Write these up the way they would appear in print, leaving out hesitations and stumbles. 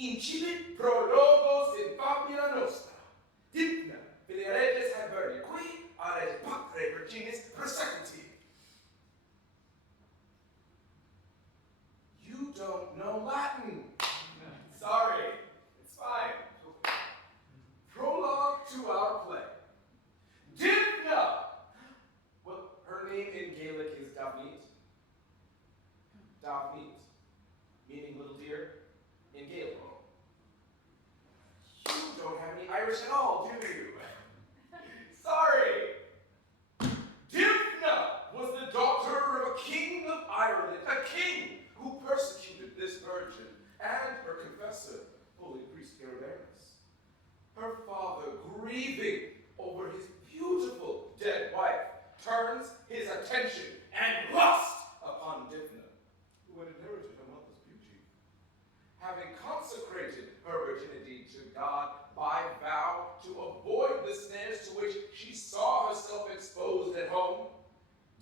Incipit prologos in fabula nostra. Dymphna, filia regis Hibernia, qui aret patre virginis persecuti. You don't know Latin. Sorry, it's fine. Prologue to our play. Dymphna! Well, her name in Gaelic is Dymphna. Dymphna, meaning little deer in Gaelic. You don't have any Irish at all, do you? Sorry. Dymphna was the daughter of a king of Ireland, a king who persecuted this virgin and her confessor, holy priest Gerardus. Her father, grieving over his beautiful dead wife, turns his attention and lust upon Dymphna, who had inherited her mother's beauty. Having consecrated her virginity to God by vow to avoid the snares to which she saw herself exposed at home,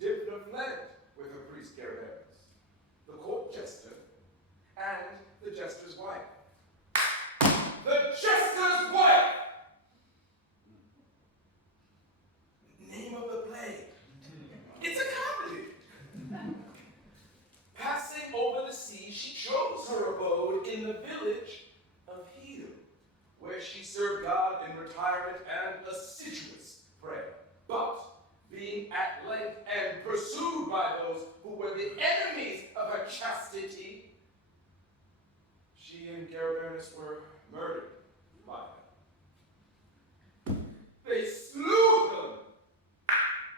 Dymphna fled with her priest Gerardus, the court jester, and the jester's wife. The jester's wife! Name of the play. It's a comedy. Passing over the sea, she chose her abode in the village of Heel, where she served God in retirement and assiduous prayer. But, being at length and pursued by those who were the enemies of her chastity, she and Gerardus were murdered by them. They slew them,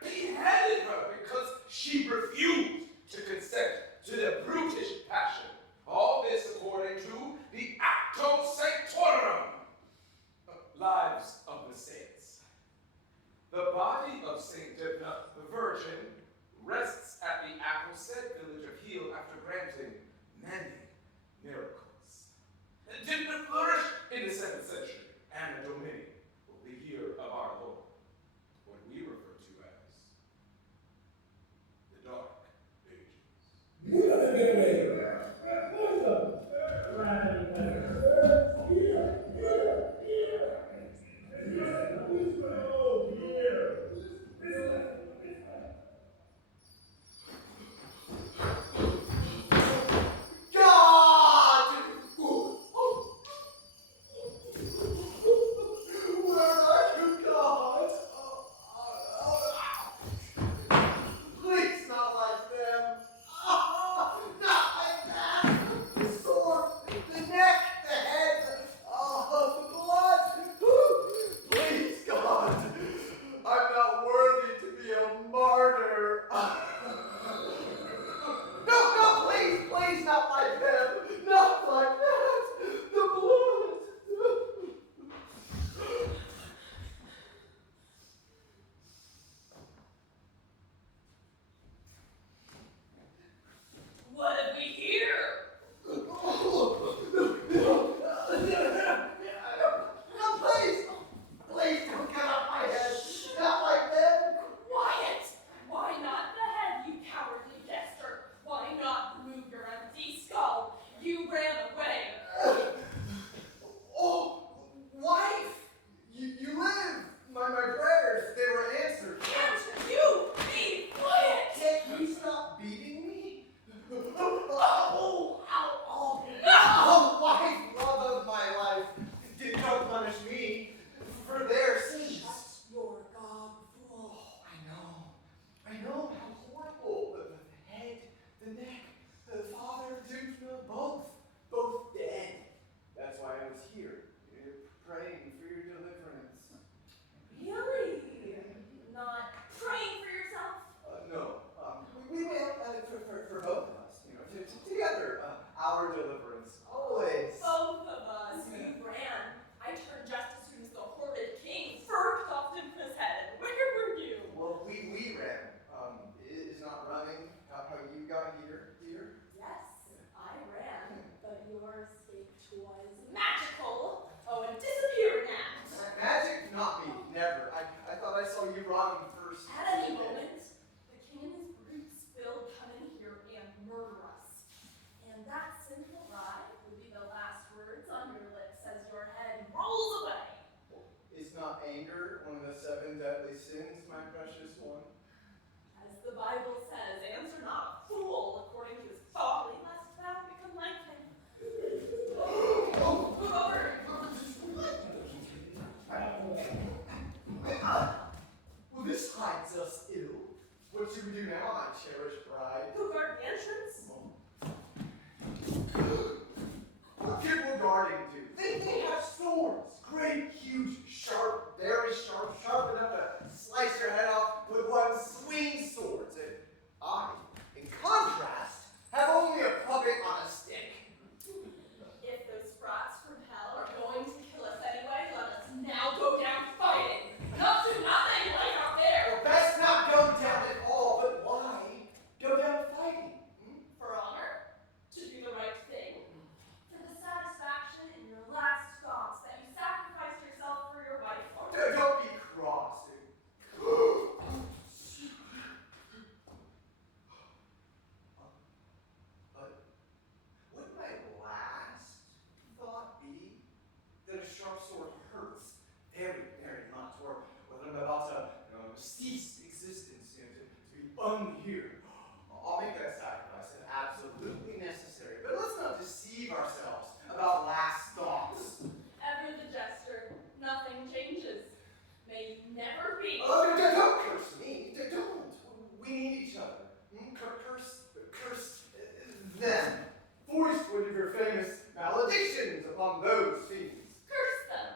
beheaded her because she refused to consent to their brutish passion. All this according to the Acto Sanctorum, Lives of the Saints. The body of Saint Dymphna, the Virgin, rests at the aforesaid village of Heel after granting many miracles. Dymphna flourished in the 7th century, Anno Domini, the year of our Lord, what we refer to as the Dark Ages. And that sinful ride would be the last words on your anger one of the 7 deadly sins, my precious one? As the Bible says, answer not a fool according to his folly, lest thou become like him. Oh, move over! Well, this hides us ill. What should we do now, my cherished bride? Who guard the entrance? What people guarding do? They have swords. Great, huge, sharp, very sharp, sharp enough to slice your head off with one swing swords. And I, in contrast, have only a puppet on a stick. If those brats from hell are going to kill us anyway, let us now go down fighting. Not do nothing like out there. Well, best not go down at all, but why go down fighting? For honor, to do the right thing, for the satisfaction in your last thoughts that you sacrificed yourself for your wife. Don't be cross. Would my last thought be that a sharp sword hurts very, very much, or that I'm about to cease existence, to be bunged here? I'll make that sacrifice, and absolutely necessary. But let's not deceive ourselves about last thoughts. Ever the jester, nothing changes. May you never be. Oh, don't curse me. Don't. We need each other. Curse them. Voice one of your famous maledictions upon those fiends. Curse them.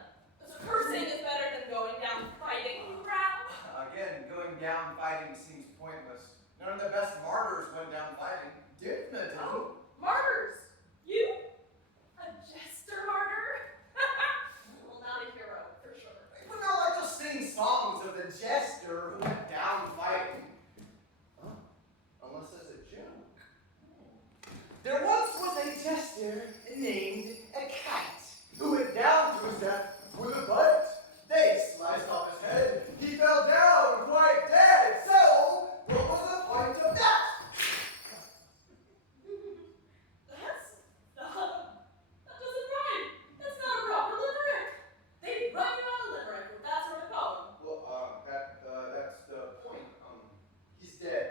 So cursing is better than going down fighting, you rat. Again, going down fighting seems pointless. None of the best martyrs went down fighting. Dymphna did. Oh, martyrs. You? A jester martyr? Well, not a hero, for sure. But not like those singing songs of the jester who went down fighting. Unless as a joke. There once was a jester named a cat who went down to his death with a butt. They sliced off his head. He fell down quite dead. So, what was the point of that? That doesn't rhyme. That's not a proper limerick. They'd run you out of limerick with that sort of poem. Well, that's the point. He's dead.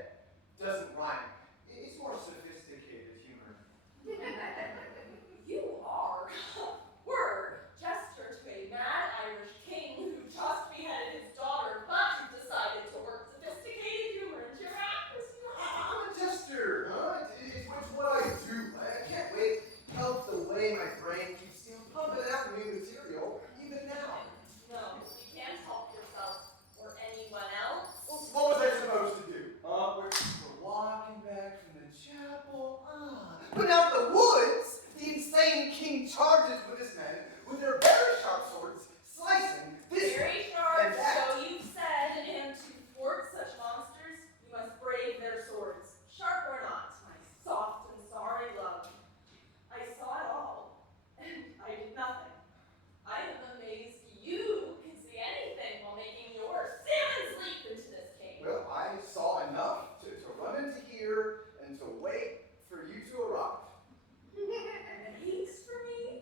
Doesn't rhyme. It's more sophisticated humor. You are. Word. Jester to a mad Irish king who just beheaded his daughter, but you decided to work sophisticated humor into your act. I'm a jester, huh? It's what I do. I can't wait. Help the way my brain keeps pumping out new material, even now. No, you can't help yourself or anyone else. What was I supposed to do? We're walking back from the chapel. But out in the woods, the insane king charges with his men with their very sharp swords, slicing this Very sharp, and that. so you've said, and to thwart such monsters, you must brave their swords, sharp or not, my soft and sorry love. I saw it all, and I did nothing. I am amazed you can see anything while making your salmon's leap into this cave. Well, I saw enough to run into here and to wait for you to arrive. Thanks for me?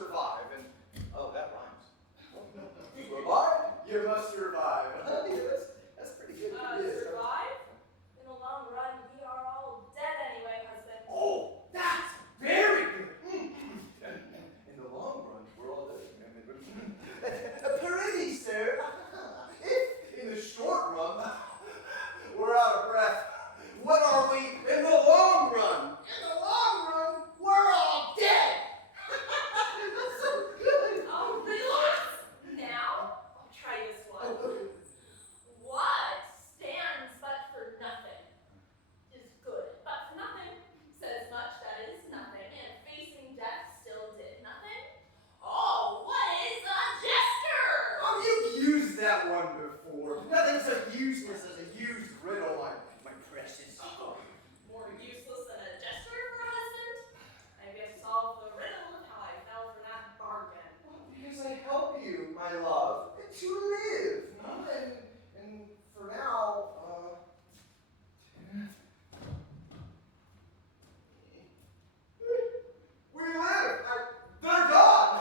survive, and oh, that rhymes. Survive? You must survive. That's pretty good. Survive? In the long run, we are all dead anyway, husband. Oh, that's very good. In the long run, we're all dead. Pretty, sir. If in the short run, we're out of breath, what are we in the long run? In the long run, we're all dead. That's so good. Oh, relax. Now, I'll try this one. What stands but for nothing is good, but for nothing says much that is nothing, and facing death still did nothing. Oh, what is a jester? Oh, you've used that one before. Nothing's so useless as a used riddle, my precious. More useless than a jester for a husband? I've yet to solve the riddle of how I fell for that bargain. Because I help you, my love, to live. And for now, we live. They're gone.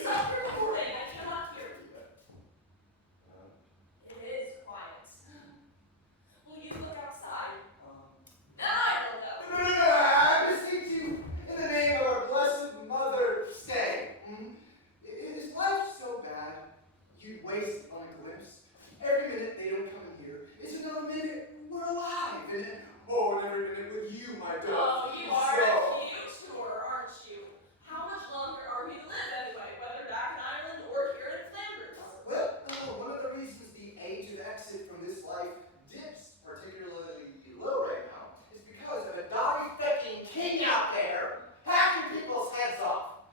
Stop recording, I cannot hear you. It is quiet. Will you look outside? Then I will go. I beseech you, in the name of our blessed mother, stay. Is life so bad you'd waste on a glimpse? Every minute they don't come in here is another minute we're alive. And every minute with you, my dove. Oh, you are a cute tour, aren't you? How much longer are we to live anyway, whether back in Ireland or here in Flanders? Well, one of the reasons the age of exit from this life dips particularly low right now is because of a dog-fecking king out there hacking people's heads off.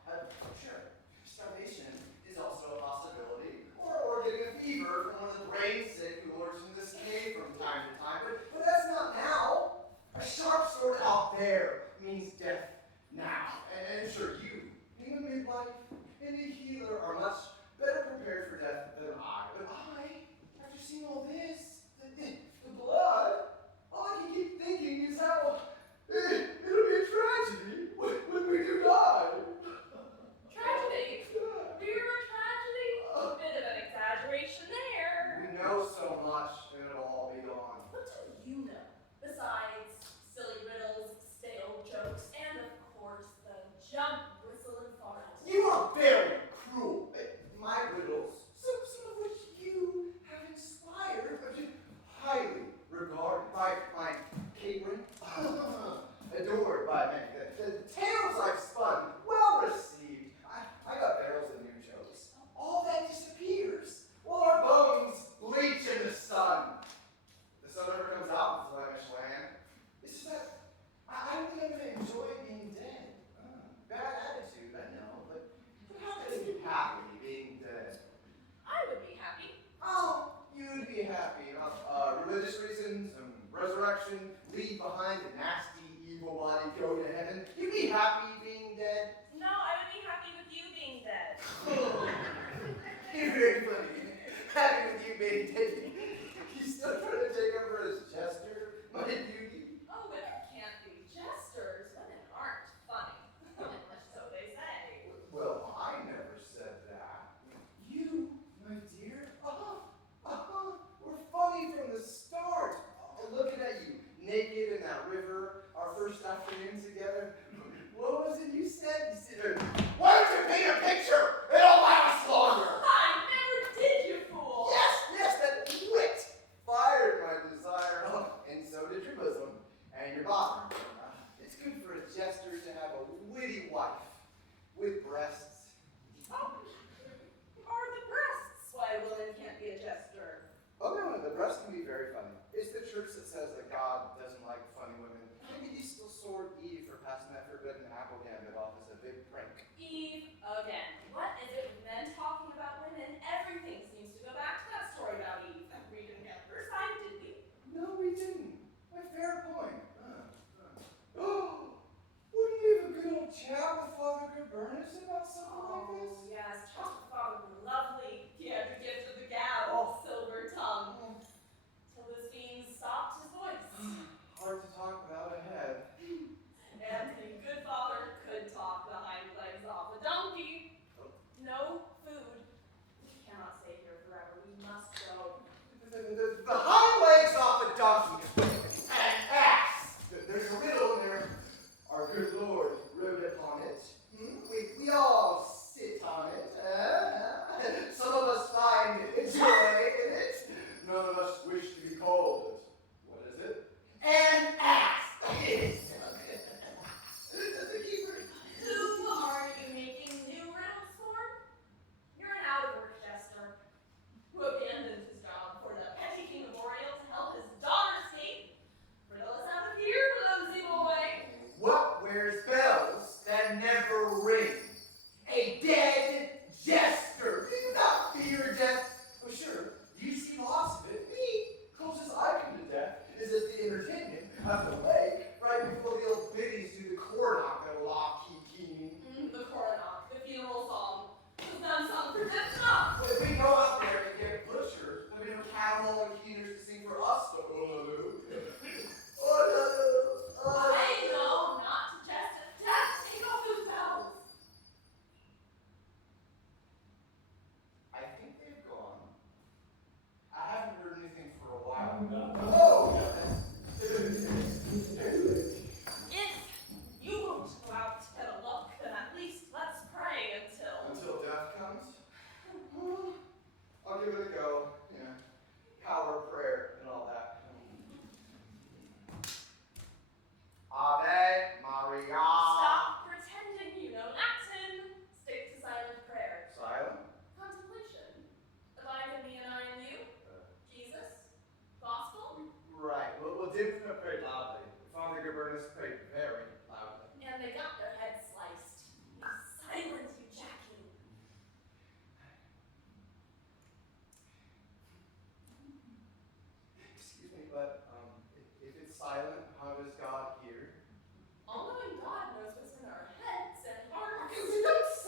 Sure, starvation is also a possibility, or getting a fever from one of the brain sick who lurks in this cave from time to time, but that's not now. A sharp sword out there means death now. And sure, you, being a midwife and a healer, are much better prepared for death than I. But I, after seeing all this, the blood, all I can keep thinking is how it'll be a tragedy when we do die. Tragedy? We're a tragedy? A bit of an exaggeration there. We know so much, and it'll all be gone. What do you know? Besides silly riddles, stale jokes, and of course the jump, whistle, and fart. You are very cruel. My riddles, some of which you have inspired, are just highly regarded by my catering, adored by many. The tales I've spun, well received. I got barrels of new jokes. All that disappears while our bones bleach in the sun. The sun never comes out in Flemish land. It's just that I don't think I'm going to enjoy being dead. Bad attitude, I know, but how can I be happy being dead? I would be happy. Oh, you'd be happy. Religious reasons, resurrection, leave behind the nasty, evil body, go to heaven. You'd be happy being dead. No, I would be happy with you being dead. You're very funny. Happy with you being dead. You still trying to take over as Jester, my beauty? Oh, women can't be jesters. Women aren't funny. So they say. Well, I never said that. You, my dear, were funny from the start. Looking at you, naked in that river, our first afternoon together. What was it you said? You said, why don't you paint a picture? It'll last longer. I never did, you fool. Yes, that wit fired my desire. And so did your bosom and your bottom. It's good for a jester to have a witty wife with breasts. Oh, are the breasts why a woman can't be a jester? Oh no, the breasts can be very funny. It's the church that says that God doesn't like funny women. Maybe he still swore Eve for passing that forbidden apple gambit off as a big prank. Eve again. What is it with men talking about women? Everything seems to go back to that story about Eve. We didn't get her side, did we? No, we didn't. A fair point. Oh, wouldn't we have a good old chat with Father Gabernus about something like this? Oh, yes, Chester Father were lovely. He had the gift of the gab, silver tongue. Till this being stopped his voice. Hard to talk about ahead. And the good father could talk the hind legs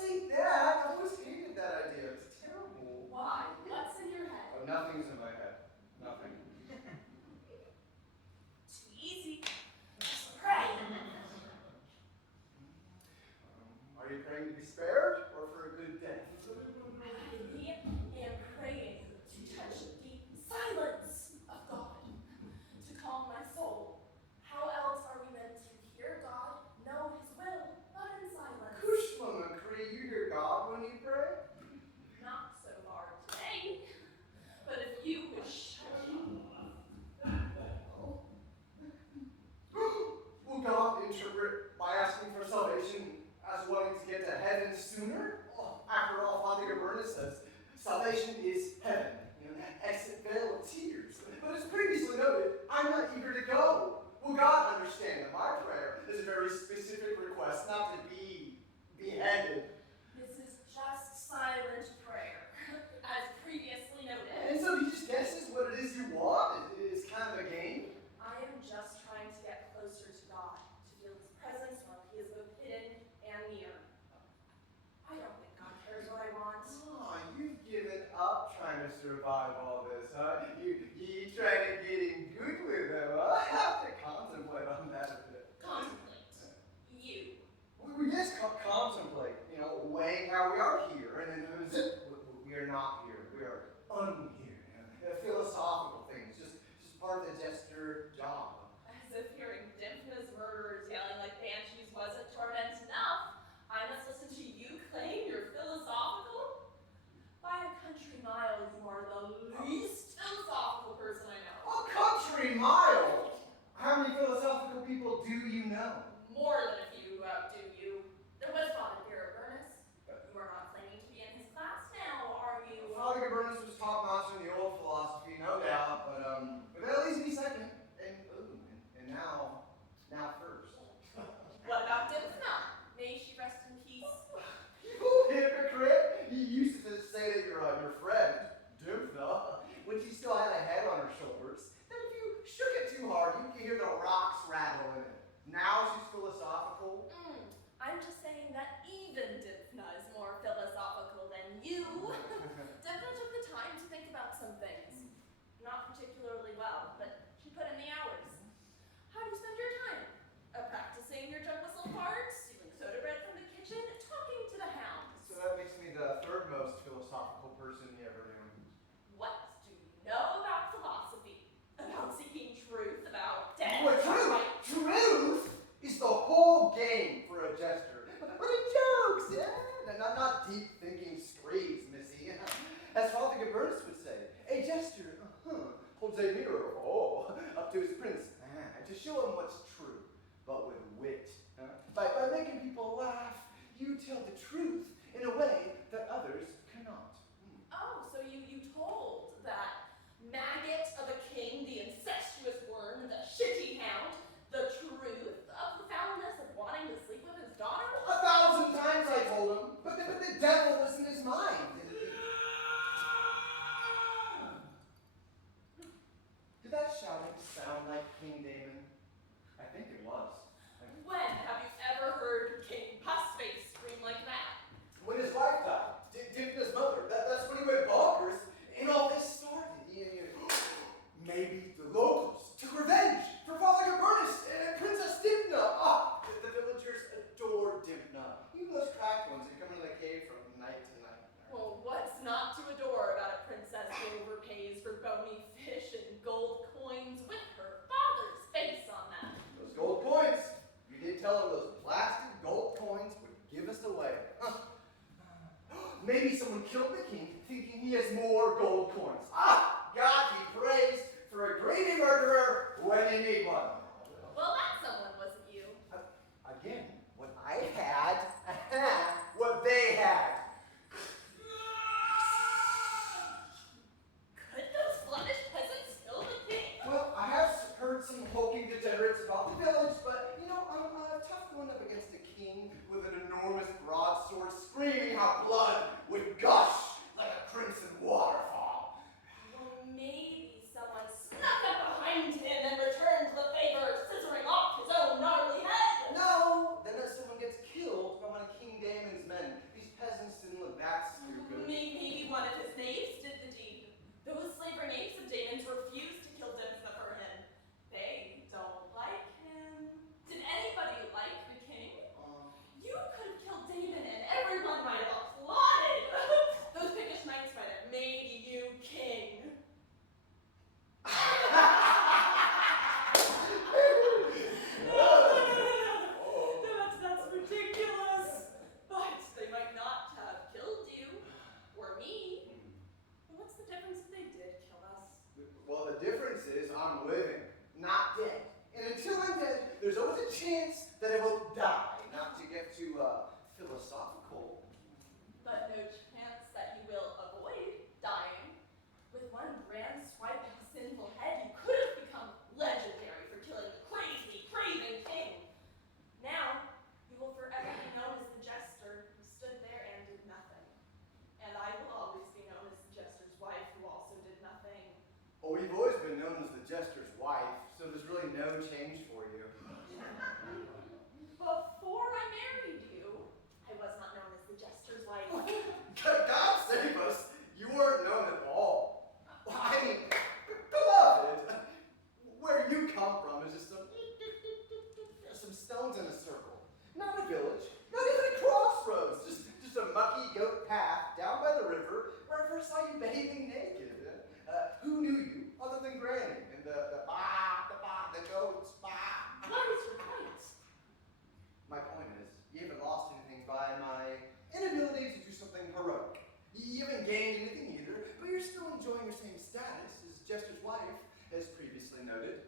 say that. I always hated that idea. It's terrible. Why? What's in your head? Oh, nothing's in my head. Nothing. Too easy. Just pray. Are you praying to be spared or for a good death? I am praying to touch the silence of God, to calm my soul. How else are we meant to hear God, know His will, but in silence? Kushma, you hear God when you pray? Not so far today, but if you would shut Will God interpret my asking for salvation as wanting to get to heaven sooner? Oh, after all, Father Gaberna says salvation is heaven. Exit veil of tears. But as previously noted, I'm not eager to go. Will God understand that my prayer is a very specific request, not to be beheaded? This is just silent prayer, as previously noted. And so he just guesses what it is you want? It's kind of a game? I am just trying to get closer to God, to feel His presence while He is both hidden and near. I don't think God cares what I want. Oh, you've given up trying to survive all this, huh? You trying to get in good with him, huh? I have to contemplate on that a bit. Contemplate. You. We just contemplate, weighing how we are here, and then we are not here. We are unhere. Philosophical things, just part of the Jester job. As if hearing Dymphna's murderers yelling like banshees wasn't torment enough, I must listen to you claim you're philosophical? By a country mile, you are the least philosophical person I know. A country mile! How many philosophical people do you know? More than a few who outdo you. There was Father Gaberna. You are not claiming to be in his class now, are you? Father Gaberna was top notch in the old philosophy, no doubt, but that leaves me second, and now first. What about Dymphna? May she rest in peace? You hypocrite! You used to say that your friend, Dymphna, when she still had a head on her shoulders, that if you shook it too hard, you could hear the rocks rattle in it. Now she's philosophical. I'm just saying that even Dymphna is more philosophical than you. Dymphna took the time to think about some things. Not particularly well, but she put in the hours. How do you spend your time? Practicing your jug whistle part, stealing soda bread from the kitchen, talking to the hounds. So that makes me the third most philosophical person you ever knew. What do you know about philosophy? About seeking truth? About death? Well, truth is the whole game for a Jester. But it jokes, yeah? Not deep thinking screeds, missy. As Father Gaberna would say, a Jester holds a mirror, up to his prince, to show him what's true, but with wit. By making people laugh, you tell the truth in a way that others cannot. Oh, so you told that maggot of a king, the incestuous worm, the shitty hound, the truth of the foulness of wanting to sleep with his daughter? 1,000 times I told him, but the devil was in his mind. Did that shouting sound like King Damon? I think it was. When have you ever heard King Pussface scream like that? When his wife died, Dymphna's mother, that's when he went bonkers, and all this started. Maybe the locals took revenge for Father Gaberna and Princess Dymphna. The villagers adored Dymphna. Even those cracked ones who come into the cave from night to night. Well, what's not to adore about a princess who overpays for bony fish and gold coins with her father's face on them? Those gold coins. You did tell him those blasted gold coins would give us away. Maybe someone killed the king thinking he has more gold coins. God be praised for a greedy murderer when you need one. Well, that someone wasn't you. Again, what I had, what they had. Could those Flemish peasants kill the king? Well, I have heard some hulking degenerates about the village, but, I'm a tough one up against a king with an enormous broadsword screaming how blood would gush like a crimson waterfall. Well, maybe someone snuck up behind him and returned the favor, scissoring off his own gnarly head. No, then someone gets killed by one of King Damon's men. These chance that I will die, not to get too philosophical. But no chance that you will avoid dying. With one grand swipe of a sinful head, you could have become legendary for killing the crazy, craven king. Now, you will forever be known as the Jester who stood there and did nothing. And I will always be known as the Jester's wife who also did nothing. Oh, we've always been known as the Jester's wife, so there's really no change for you. Before I married you, I was not known as the Jester's wife. God save us, you weren't known at all. I mean, beloved, where you come from is just some stones in a circle. Not a village, not even a crossroads, just a mucky goat path down by the river where I first saw you bathing naked. Who knew you other than Granny and the goats, What is your point? My point is, you haven't lost anything by my inability to do something heroic. You haven't gained anything either, but you're still enjoying your same status as Jester's wife, as previously noted.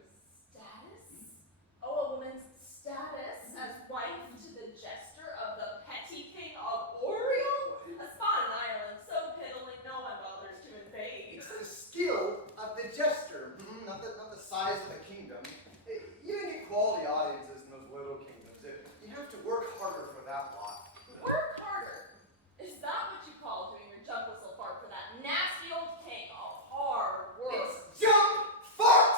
Status? Oh, a woman's status as wife to the Jester of the petty king of Oriel? A spot in Ireland so piddling no one bothers to invade. It's the skill of the Jester, not the size of the kingdom. You don't get quality audiences in those little kingdoms. You have to work harder for that lot. Work harder? Is that what you call doing your jump whistle fart for that nasty old king? Oh, hard work. It's jump, fart,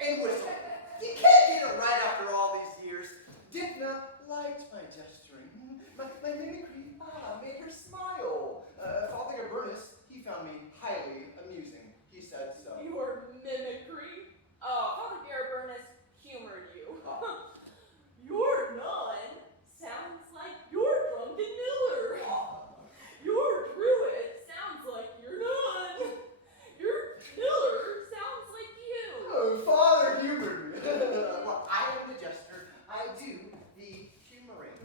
and whistle. You can't get it right after all these years. Dymphna liked my gesturing. My mimicry made her smile. Father Gabernus, he found me highly amusing. He said so. Your mimicry? Oh, Father Gabernus humored you. Your nun sounds like your drunken miller. Your druid sounds like your nun. Your miller sounds like you. Oh, Father humored me. Well, I am the Jester. I do the humoring.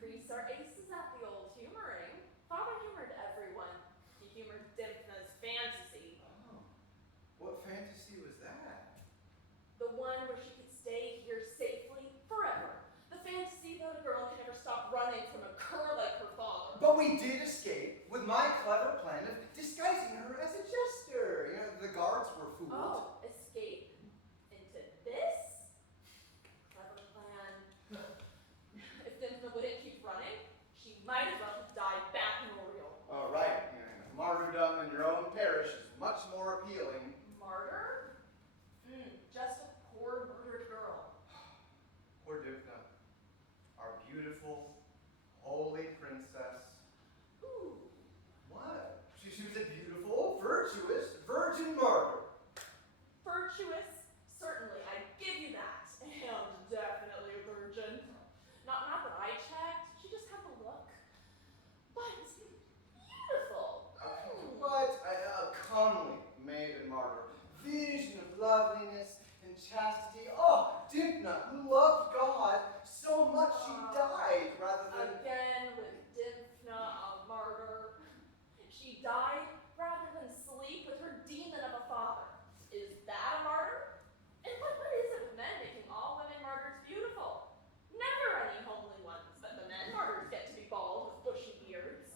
Priests are aces at the old humoring. Father humored everyone. He humored Dymphna's fantasy. Oh, what fantasy was that? The one where she could stay here safely forever. The fantasy that a girl can never stop running from a cur like her father. But we did escape with my clever plan of disguising her as a Jester. You know, the guards were fooled. Oh, escape into this? Clever plan. If Dymphna wouldn't keep running, she might as well have died back in Oriel. All right. Martyrdom in your own parish is much more appealing. Martyr? Just a poor murdered girl. Poor Dymphna, our beautiful, holy princess. Ooh. What? She was a beautiful, virtuous, virgin martyr. Virtuous? Certainly, I give you that. And definitely a virgin. Not that I checked. She just had the look. But beautiful. What a comely maiden martyr. Vision of loveliness and chastity. Oh, Dymphna, who loved God so much she died rather than... Again with Dymphna, a martyr. She died rather than sleep with her demon of a father. Is that a martyr? And what is it with men making all women martyrs beautiful? Never any homely ones, but the men martyrs get to be bald with bushy beards.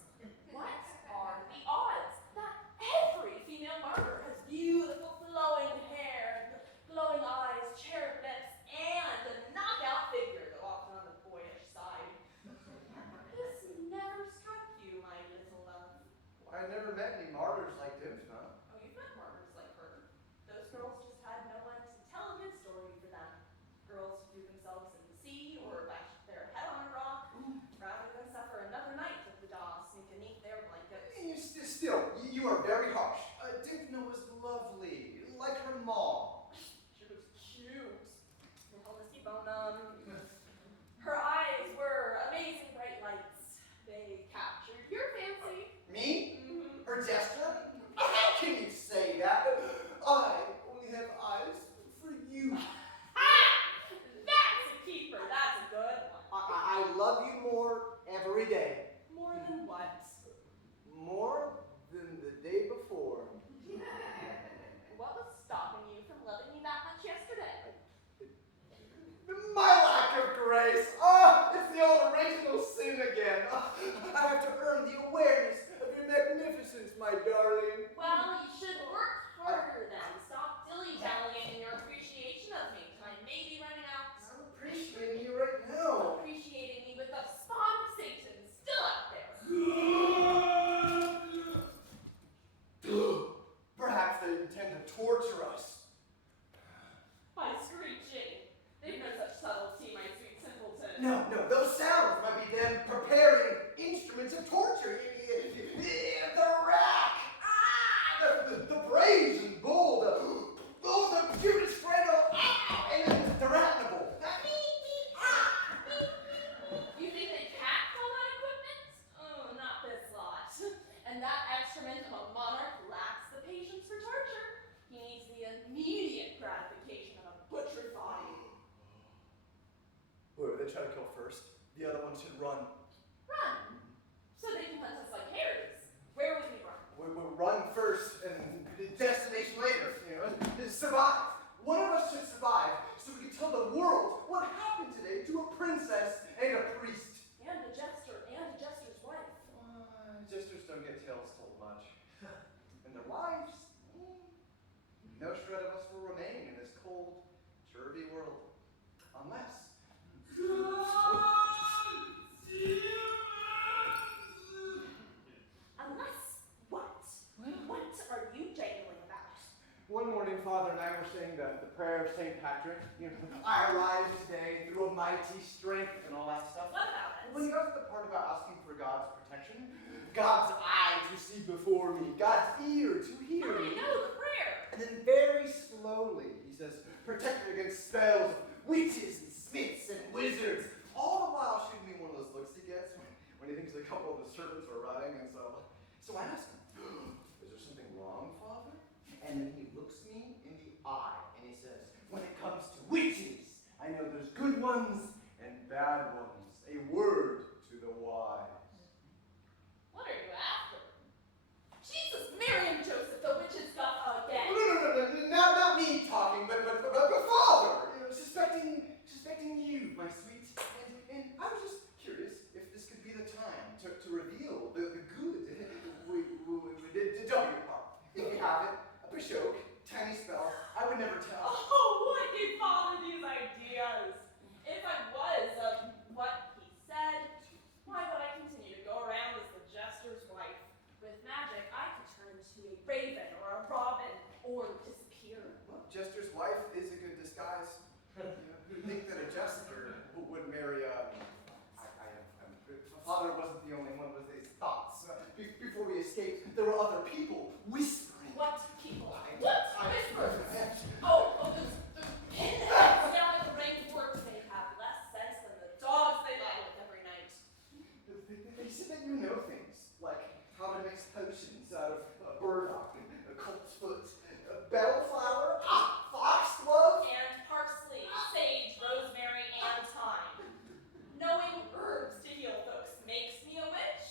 What are the odds that every female martyr has beautiful flowing hair, glowing eyes, cherub lips, and a knockout figure, though often on the boyish side? This never struck you, my little love. I never met any martyrs like Dymphna. Oh, you've met martyrs like her. Those girls just had no one to tell a good story for them. Girls who threw themselves in the sea or bashed their head on a rock, rather than suffer another night of the daws sink beneath their blankets. Still, you are very harsh. Dymphna was lovely, like her mom. She was cute. Honesty bonum. Her eyes were amazing bright lights. They captured your fancy. Me? Her Jester? How can you say that? I only have eyes for you. That's a keeper. That's a good one. I love you more every day. More than what? More than the day before. What was stopping you from loving me that much yesterday? My lack of sentence, my darling. Well, you should work harder then. Stop dilly-dallying in your appreciation of me. Time may be running out. I'm appreciating you right now. Appreciating me with the spawn of Satan still out there. Perhaps they intend to torture us. By screeching. They've no such subtlety, my sweet simpleton. No, those sounds might be them preparing instruments of torture. The rack, the brazen bull, the Judas Fredel, and the ratnable. You think they packed all that equipment? Oh, not this lot. And that excrement of a monarch lacks the patience for torture. He needs the immediate gratification of a butchered body. Whoever they try to kill first, the other one should run. Run, so they can hunt us like hares. Where would we run? We'll run first and destination later, survive. One of us should survive so we can tell the world what happened today to a princess and a priest. And a jester, and a jester's wife. Jesters don't get tales told much. And their wives, no shred of us will remain in this cold, jervy world. Unless... Unless what? What are you jangling about? One morning, Father and I were saying the prayer of St. Patrick. I arise today through a mighty strength and all that stuff. What about it? When you got to the part about asking for God's protection, God's eye to see before me, God's ear to hear I me. know the prayer. And then very slowly, he says, protect me against spells of witches and smiths and wizards. All the while shooting me one of those looks he gets when he thinks a couple of the servants are running. And so I ask him, is there something wrong, Father? And then he looks me in the eye and he says, when it comes to witches, I know there's good ones and bad ones. A word to the wise. What are you after? Jesus, Mary and Joseph, the witches got again. No, not me talking, but Father, suspecting you, my sweet. And I was just curious if this could be the time to reveal the good. Don't be apart. If you have it, a Pashok, tiny spell, I would never tell. Oh, what gave Father these ideas? If I was of what he said, why would I continue to go around as the jester's wife? With magic, I could turn into a raven or a robin or disappear. Well, Jester's wife is a good disguise. You'd think that a jester would marry Father wasn't the only one with these thoughts. Before we escaped, there were other people whispering. What people? What whispers? Oh, those pinheads down at the range works. They have less sense than the dogs they lie with every night. They said that you know things, like how to mix potions out of burdock and a colt's foot, bellflower, foxglove, And parsley, sage, rosemary, and thyme. Knowing herbs to heal folks makes me a witch.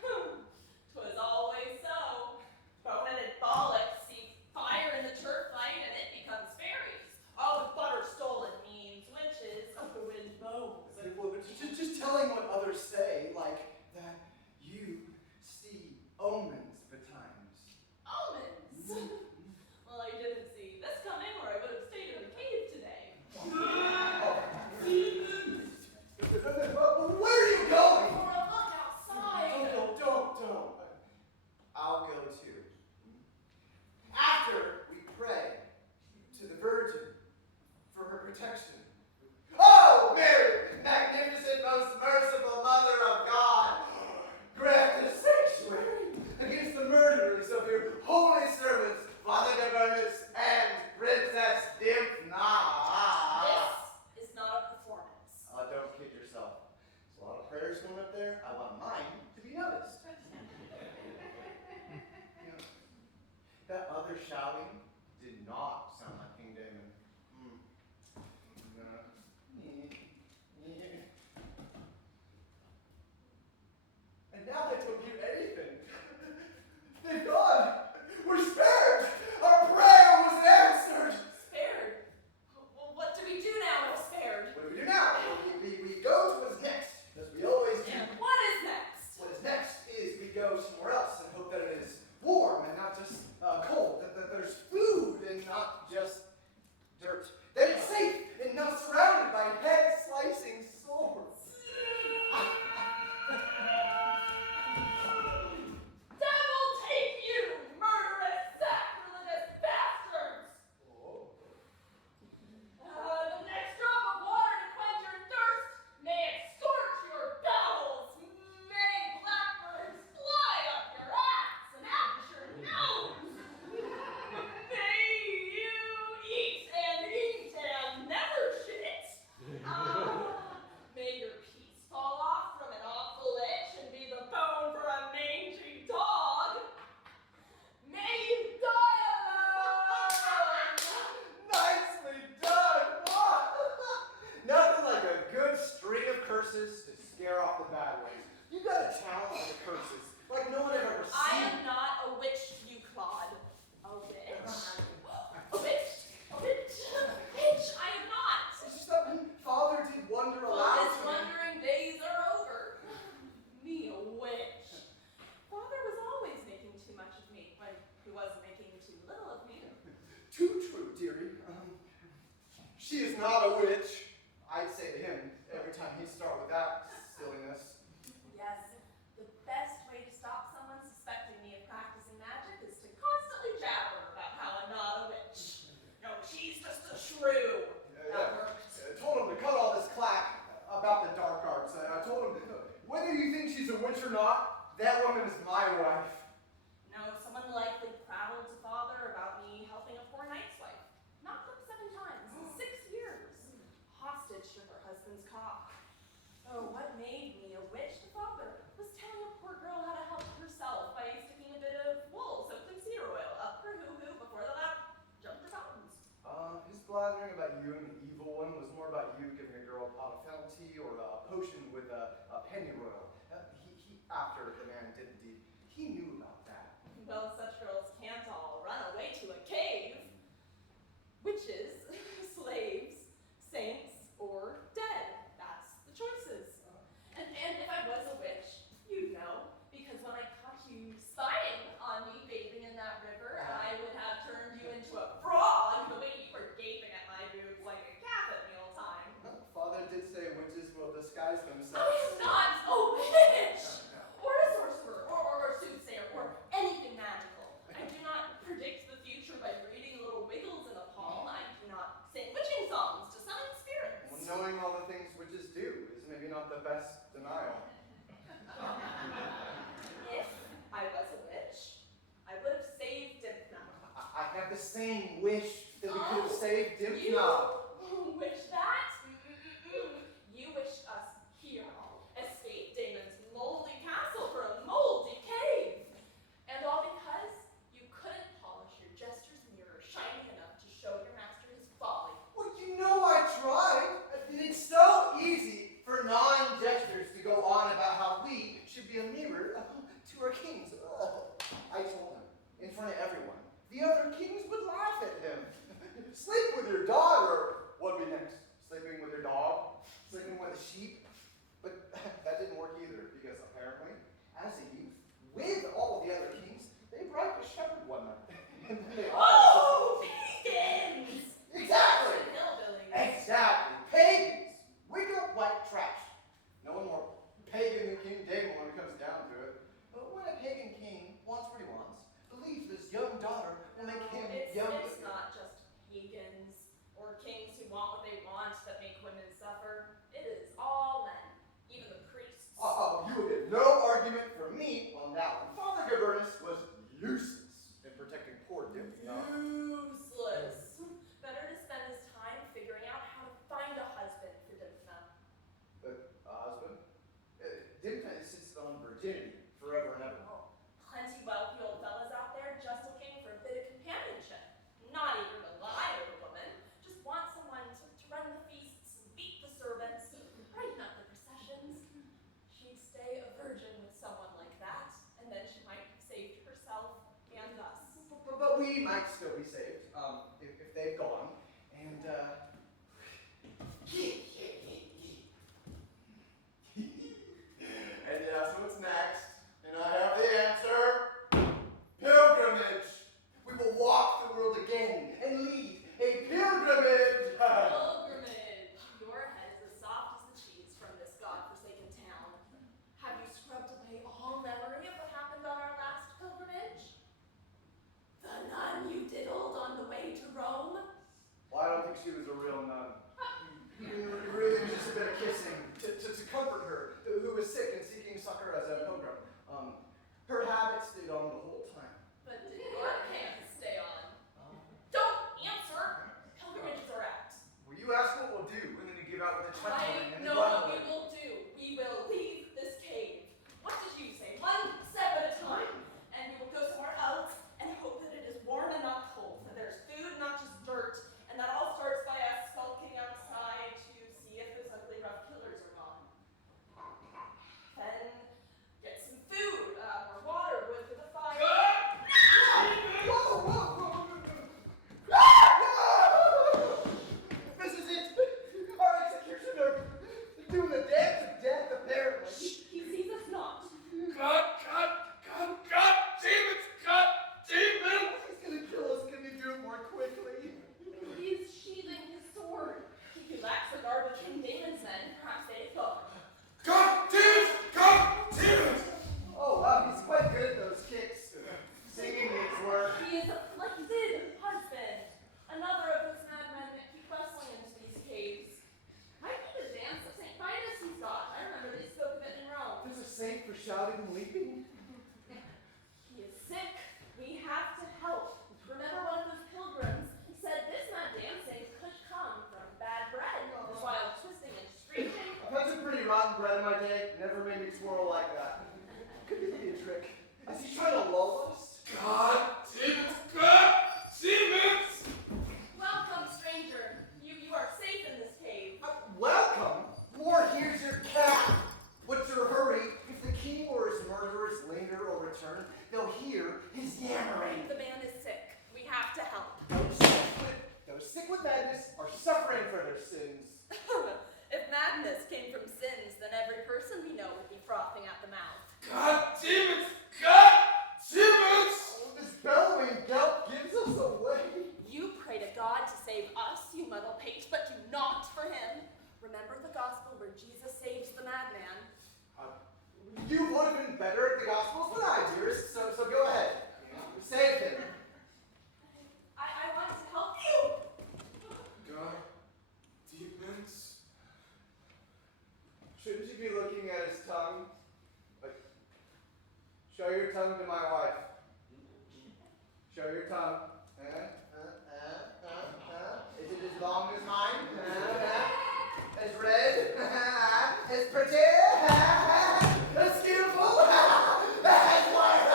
'Twas always so. Boneted bollock see fire in the turf light and it becomes fairies. Oh, butter stolen means witches of the wind moans. Well, but just telling what others say, like that you see omens betimes. Omens. Well, I didn't see this coming or I would have stayed in the cave today. Where are you going? For a look outside. Don't. I'll go too. After we pray to the Virgin for her protection. Oh, Mary, magnificent, most merciful Mother of God, grant a sanctuary against the murderers of your holy servants, Father Dymphna and Princess Dymphna. This is not a performance. Don't kid yourself. There's a lot of prayers going up there. I want mine to be noticed. That other shouting did not sound like King Damon. And now they don't hear anything. Thank God! We're spared! Our prayer was answered! Spared? Well, what do we do now we're spared? What do we do now? We go to what's next, as we always do. And what is next? What is next is we go somewhere else and hope that it is She is not a witch, I'd say to him every time he'd start with that silliness. Yes, the best way to stop someone suspecting me of practicing magic is to constantly jabber about how I'm not a witch. No, she's just a shrew. That works. I told him to cut all this clack about the dark arts. I told him, whether you think she's a witch or not, that woman is my wife. No, someone likely prattled to father about me helping a poor knight's wife. Knocked up 7 times in 6 years. Hostage to her husband's cock. Oh, what made me a witch to father was telling a poor girl how to help herself by sticking a bit of wool soaked in cedar oil up her hoo-hoo before the loud jumped her fountains. His blathering about you and the evil one was more about you giving a girl a pot of fennel tea or a potion with a pennyroyal. He, after the man did the deed, he knew about that. Well, such girls can't all run away to a cave. Witches, slaves, saints, or dead. That's the choices. And if I was a witch, you'd know, because when I caught you spying on me bathing in that river, I would have turned you into a frog the way you were gaping at my boobs like a calf at mealtime. Father did say witches will disguise themselves. I'm not a witch! Or a sorcerer, or a soothsayer, or anything magical. I do not predict the future by reading little wiggles in a palm. I do not sing witching songs to summon spirits. Well, knowing all the things witches do is maybe not the best denial. If I was a witch, I would have saved Dymphna. I have the same wish that we could have saved Dymphna. You wish that? You wished us here. Escape Damon's moldy castle for a moldy cave. And all because you couldn't polish your jester's mirror shiny enough to show your master his folly. Well, you know I tried. It's so easy for non-jesters to go on about how we should be a mirror to our kings. I told him, in front of everyone, the other kings would laugh at him. Sleep with your daughter. What'd be next? Sleeping with your dog? Sleeping with a sheep? But that didn't work either, because apparently, as a youth, with all the other kings, they bribed a shepherd one night. And then they Oh, pagans! Exactly! Hillbillies. Exactly. Pagans! Wig up like trash. No one more pagan than King Damon when it comes down to it. But when a pagan king wants what he wants, believes this young daughter will make him young. It's not just pagans or kings who want what they want that make women suffer. It is all men, even the priests. You will get no argument from me on that one. Father Gabernus was useless in protecting poor Dymphna. Useless. Better to spend his time figuring out how to find a husband for Dymphna. A husband? Dymphna insisted on virginity forever and ever. Oh, plenty wealthy old fellas out there just looking for a bit of companionship. Not eager to lie with a woman, just want someone to run the feasts, beat the servants, brighten up the processions. She'd stay a virgin with someone like that, and then she might have saved herself and us. But we might still be saved, if they've gone. And, and you ask what's next, and I have the answer. Pilgrimage. We will walk the world again and lead a pilgrimage. Pilgrimage. Your head is as soft as the cheese from this godforsaken town. Have you scrubbed away all memory of what happened on our last pilgrimage? The nun you diddled on the way to Rome? Well, I don't think she was a real nun. Really, it was just a bit of kissing to comfort her, who was sick and seeking succor as a pilgrim. Her habit stayed on the whole time. But did your pants stay on? Don't answer! Pilgrimages are out. Well, you ask what we'll do, and then you give out with a chuckle. I know what we will do. We will leave this cave. What did you say? 1 step at a time. And we will go somewhere else and hope that it is warm and not cold, that there's food, not just dirt, and that all starts by us skulking outside to see if those ugly rough killers are gone. Then get some food, or water, wood for the fire. sick. We have to help. Remember one of those pilgrims said this mad dancing could come from bad bread, while twisting and screeching. I've had some pretty rotten bread in my day. Never made me twirl like that. Could be a trick. Is he trying to lull us? God damn it! God damn it! Welcome, stranger. You are safe in this cave. Welcome? Or here's your cat. What's your hurry? If the king or his murderers linger or return, they'll hear his yammering. The man is sick. We have to help. Those sick with madness are suffering for their sins. If madness came from sins, then every person we know would be frothing at the mouth. God damn it! God damn it! Oh, this bellowing gulp gives us away. You pray to God to save us, you muddle pate, but do not for him. Remember the gospel where Jesus saves the madman. You would have been better at the Gospels than I, dearest, so go ahead. Save him. I want to help you. God demons. Shouldn't you be looking at his tongue? Like, show your tongue to my wife. Show your tongue. Is it as long as mine? As red? As pretty? As beautiful? As white?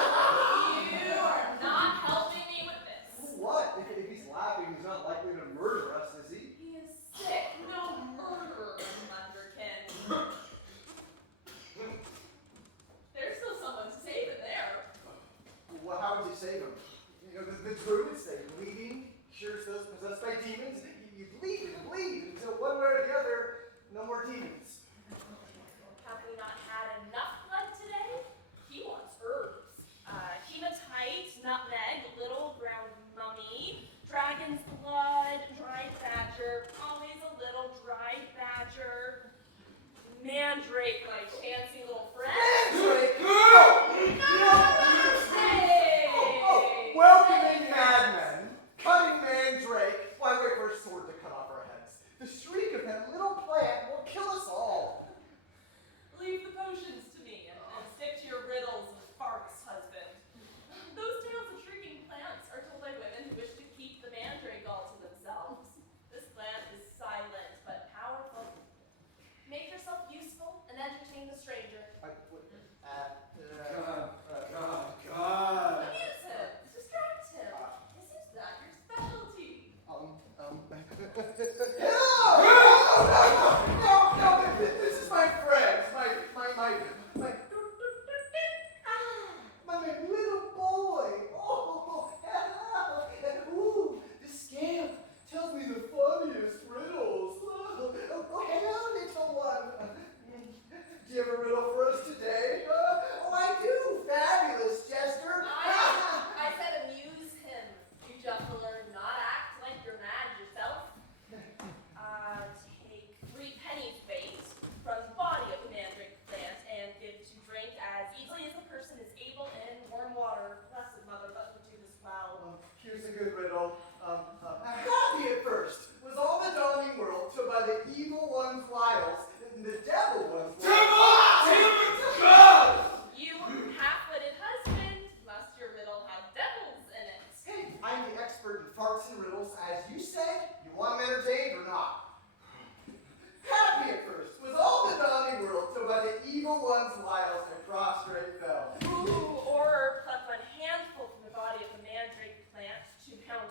You are not helping me with this. What? If he's laughing, he's not likely to murder us, is he? He is sick. No murderer, Underkin. There's still someone to save in there. Well, how would you save him? You know, the druids say bleeding cures those possessed by demons. You bleed and bleed until one way or the other, no more demons. Have we not had enough blood today? He wants herbs. Hematite, nutmeg, little ground mummy, dragon's blood, dried badger, always a little dried badger, mandrake, my chancy little friend. Mandrake! Hey! Welcoming madmen, cutting mandrake. Why wait for a sword to cut off our heads? The shriek of that little plant will kill us all. Leave the potions to me and stick to your riddles and farts, husband. Those tales of shrieking plants are told by women who wish to keep the mandrake all to themselves. This plant is silent but powerful. Make yourself useful and entertain the stranger. God. Amuse him. Distract him. Isn't that your specialty? No, this is my friend, my little boy. Ooh, this scamp tells me the funniest riddles. Oh, hello, little one. Do you have a riddle for us today? Oh, I do. Fabulous, Jester. I said amuse him, you juggler, not act like you're mad yourself. Take 3 pennies bait from the body of the mandrake plant and give to drink as easily as the person is able in warm water. Blessed mother, let me do this well. Here's a good riddle. Happy at first was all the dawning world till by the evil one's wiles and the devil one's God! You half-witted husband, must your riddle have devils in it? Hey, I'm the expert in farts and riddles, as you said. You want them entertained or not? Happy at first was all the dawning world till by the evil one's wiles and prostrate fell. Ooh, or pluck one handful from the body of the mandrake plant to pound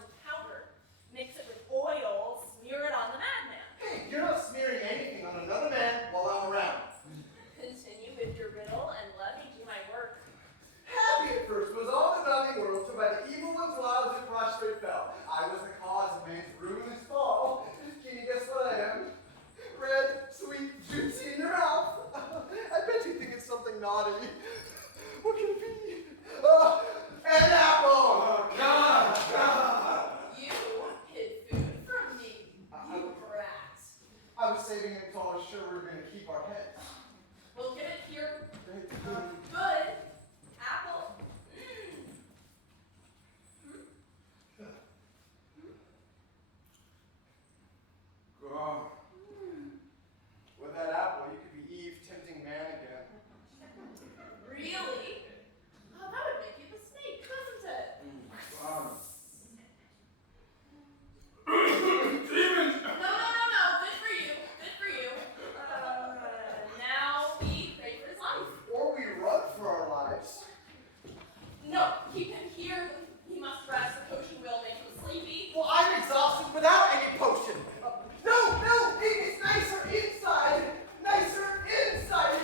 No, he can hear them. He must rest. The potion will make him sleepy. Well, I'm exhausted without any potion. No, it's nicer inside. Nicer inside.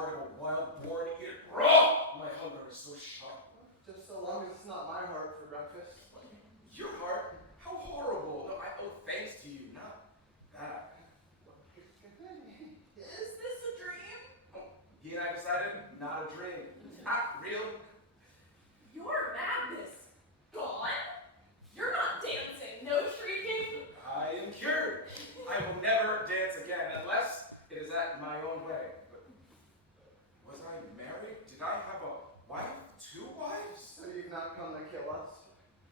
heart of a wild-born eater. Raw! My hunger is so sharp. Just so long as it's not my heart for breakfast. Your heart? How horrible. No, I owe thanks to you, not that. Is this a dream? Oh, he and I decided, not a dream. Not real. Your madness gone? You're not dancing, no shrieking. I am cured. I will never dance again unless it is at my own way. But was I married? Did I have a wife? 2 wives? So you've not come to kill us?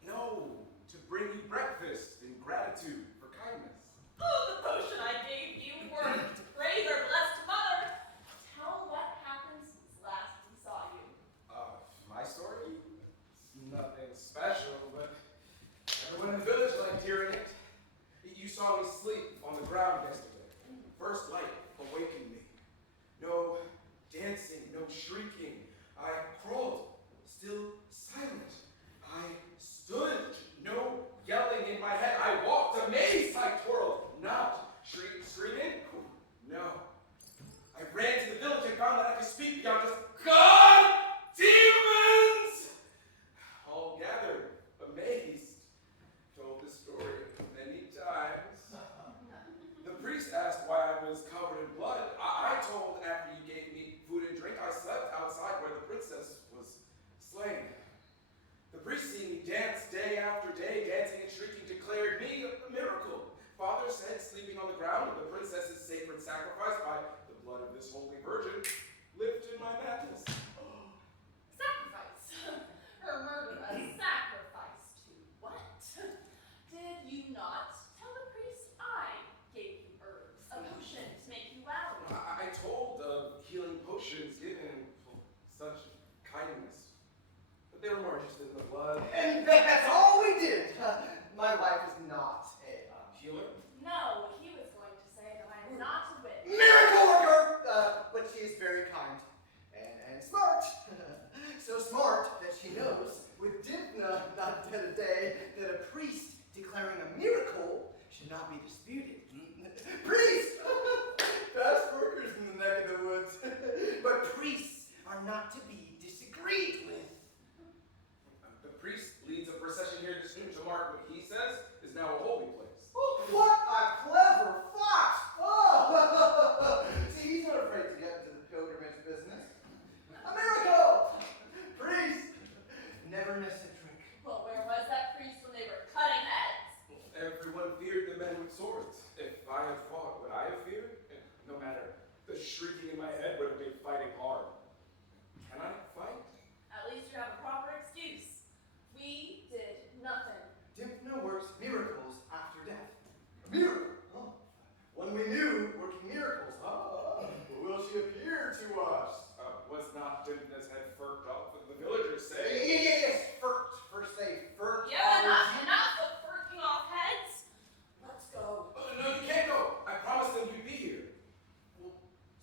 No, to bring you breakfast in gratitude for kindness. Oh, the potion I gave you worked. Praise our blessed mother. Tell what happened since last we saw you. My story? It's nothing special, but everyone in the village liked hearing it. You saw me sleep on the ground yesterday. First light awakened me. No dancing, no shrieking. I crawled, still silent. I stood, no yelling in my head. I walked, amazed, I twirled, not screaming. No. I ran to the village and found that I could speak beyond just God, demons! All gathered, amazed. Told this story many times. The priest asked why I was covered in blood. I told after you gave me food and drink, I slept outside where the princess was slain. The priest seeing me dance day after day, dancing and shrieking, declared me a miracle. Father said, sleeping on the ground with the princess's sacred sacrifice by the blood of this holy virgin, lived in my madness. Sacrifice. Her murder a sacrifice to what? Did you not tell the priest I gave you herbs, a potion to make you well? I told of healing potions given for such kindness. But they were more interested in the blood. And that's all we did. My wife is not a Healer? No, he was going to say that I am not a witch. miracle worker! But she is very kind and smart. So smart that she knows, with Dymphna not dead a day, that a priest declaring a miracle should not be disputed. Priest! Fast workers in the neck of the woods. But priests are not to be disagreed with. The priest leads a procession here this noon to mark what he says is now a holy place. Oh, what a clever fox! Oh. See, he's not afraid to get into the pilgrimage business. A miracle! Priest! Never miss a trick. Well, where was that priest when they were cutting heads? Everyone feared the men with swords. If I had fought, would I have feared? No matter the shrieking in my head would have made fighting hard. Can I fight? At least you have a proper excuse. We did nothing. Dymphna works miracles after death. A miracle? Oh. One we knew working miracles. Oh. Will she appear to us? Was not Dymphna's head furked up? The villagers say. Yes, first. First they first. Yeah, enough of furking off heads. Let's go. No, you can't go. I promised them you'd be here. Well,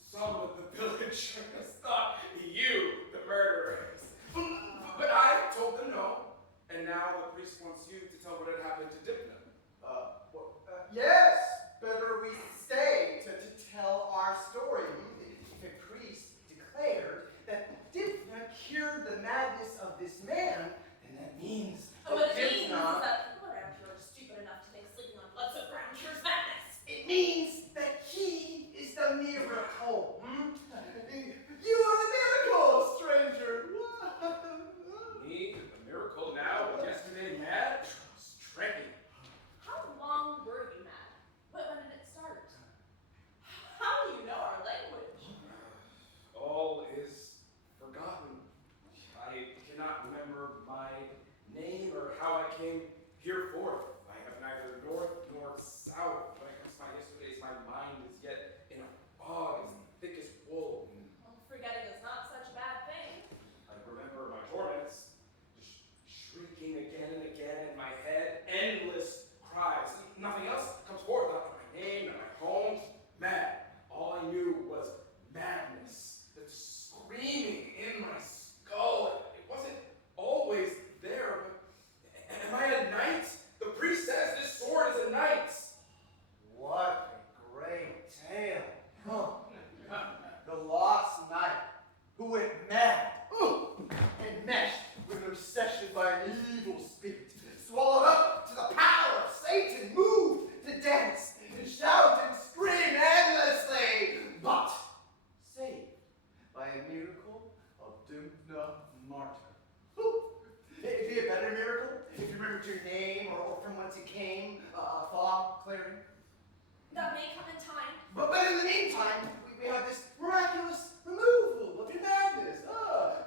some of the villagers thought you, the murderers. But I told them no. And now the priest wants you to tell what had happened to Dymphna. Yes, better we stay to tell our story. If a priest declared that Dymphna cured the madness of this man, then that means And that what it means is Dymphna... that people around here are stupid enough to think sleeping on blood-soaked ground cures madness. It means that he is the miracle. miracle of Dymphna martyr. Whew. It'd be a better miracle if you remembered your name or from whence you came, fog clearing. That may come in time. But in the meantime, we have this miraculous removal of your madness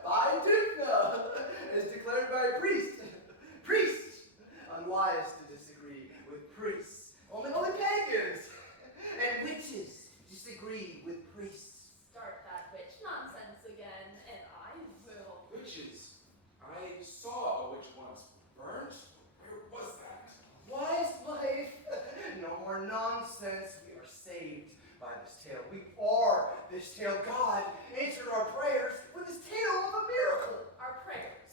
by Dymphna, as declared by a priest. Priests, unwise to disagree with priests. Only pagans and witches disagree with priests. Start that witch nonsense again, and I will. Witches. I saw a witch once. Burnt? Where was that? Wise life. No more nonsense. We are saved by this tale. We are this tale. God answered our prayers with this tale of a miracle. Our prayers.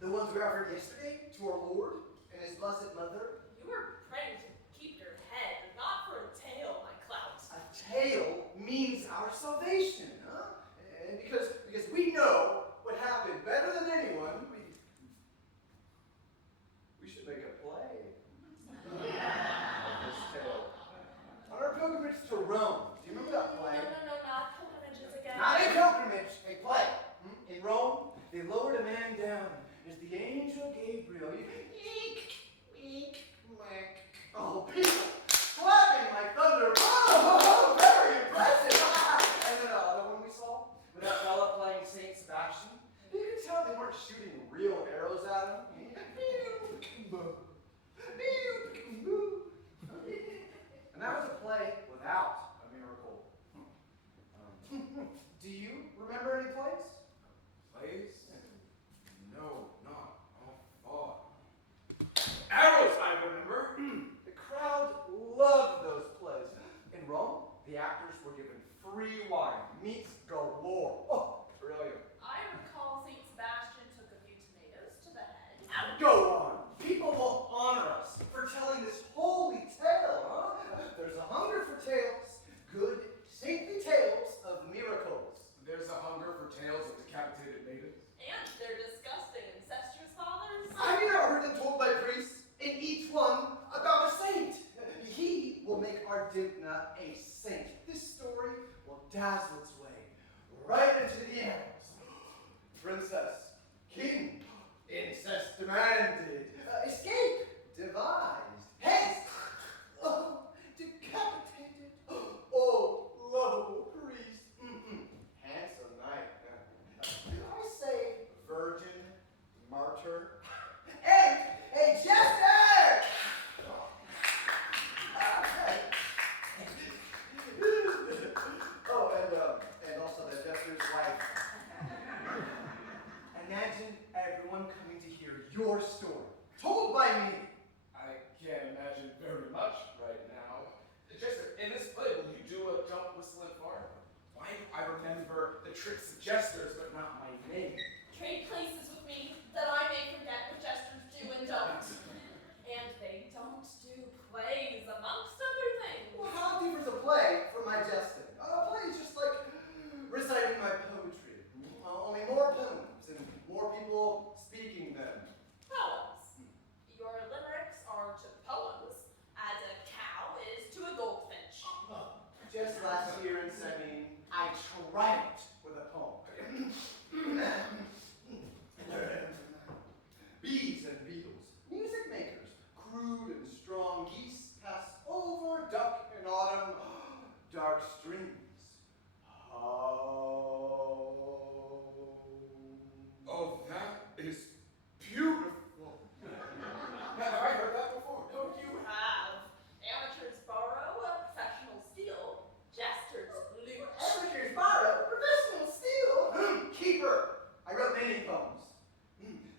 The ones we offered yesterday to our Lord and His Blessed Mother. You were praying to keep your head, not for a tail, my clout. A tale means our salvation, huh? And because we know what happened better than anyone, we should make a play of this tale. On our pilgrimage to Rome. Do you remember that play? No, not pilgrimages again. Not a pilgrimage, a play. In Rome, they lowered a man down as the angel Gabriel. Oh, people clapping like thunder. Oh, very impressive. And then the other one we saw, with that fella playing Saint Sebastian, you could tell they weren't shooting real arrows at him. And that was a play without a miracle. Do you remember any plays? Plays? No, not all thought. Arrows, I remember. The crowd loved those plays. In Rome, the actors were given free wine, meats galore. Oh, brilliant. I recall St. Sebastian took a few tomatoes to the head. Go on. People will honor us for telling this holy tale, huh? There's a hunger for tales, good, saintly tales of miracles. There's a hunger for tales of decapitated maidens. And their disgusting incestuous fathers. Have you never heard them told by priests, in each one about a saint? He will make our Dymphna a saint. This story will dazzle its way right into the annals. Princess, king, incest demanded, escape devised, heads, decapitated, oh, lovable priest, handsome knight. Did I say virgin, martyr, and a jester? Oh, and also the jester's wife. Imagine everyone coming to hear your story, told by me. I can't imagine very much right now. Jester, in this play, will you do a jump, whistle, and fart? Why do I remember the tricks of jesters, but not my name? Trade places with me, that I may forget what jesters do and don't. And they don't do plays, amongst other things. Well, how differs a play from my jesting? A play is just like reciting my poetry. Only more poems and more people speaking them. Poems. Your limericks are to poems, as a cow is to a goldfinch. Just last year in Sabine, I triumphed with a poem. Bees and beetles, music makers, crude and strong geese pass over duck in autumn, dark streams. Oh, that is beautiful. Have I heard that before? Oh, you have. Amateurs borrow, professionals steal. Jesters loot. Amateurs borrow, professionals steal. Keeper, I wrote many poems.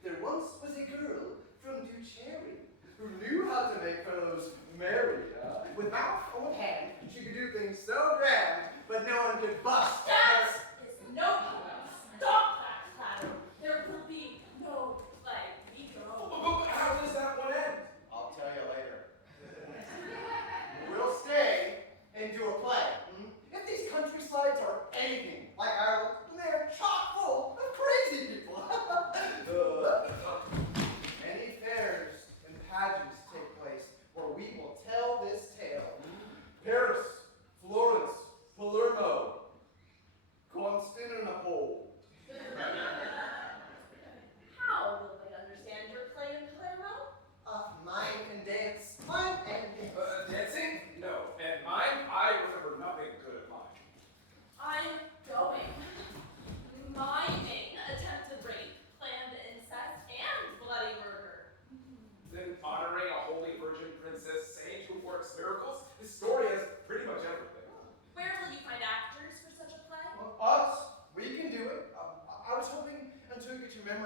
There once was a girl from Ducherry who knew how to make fellows merry. With mouth or with hand, she could do things so grand, but no one could bust. That is no poem. Stop that clatter. There will be no play. We go. But how does that one end? I'll tell you later. We'll stay and do a play. If these countrysides are anything like Ireland, then they're chock full of crazy people.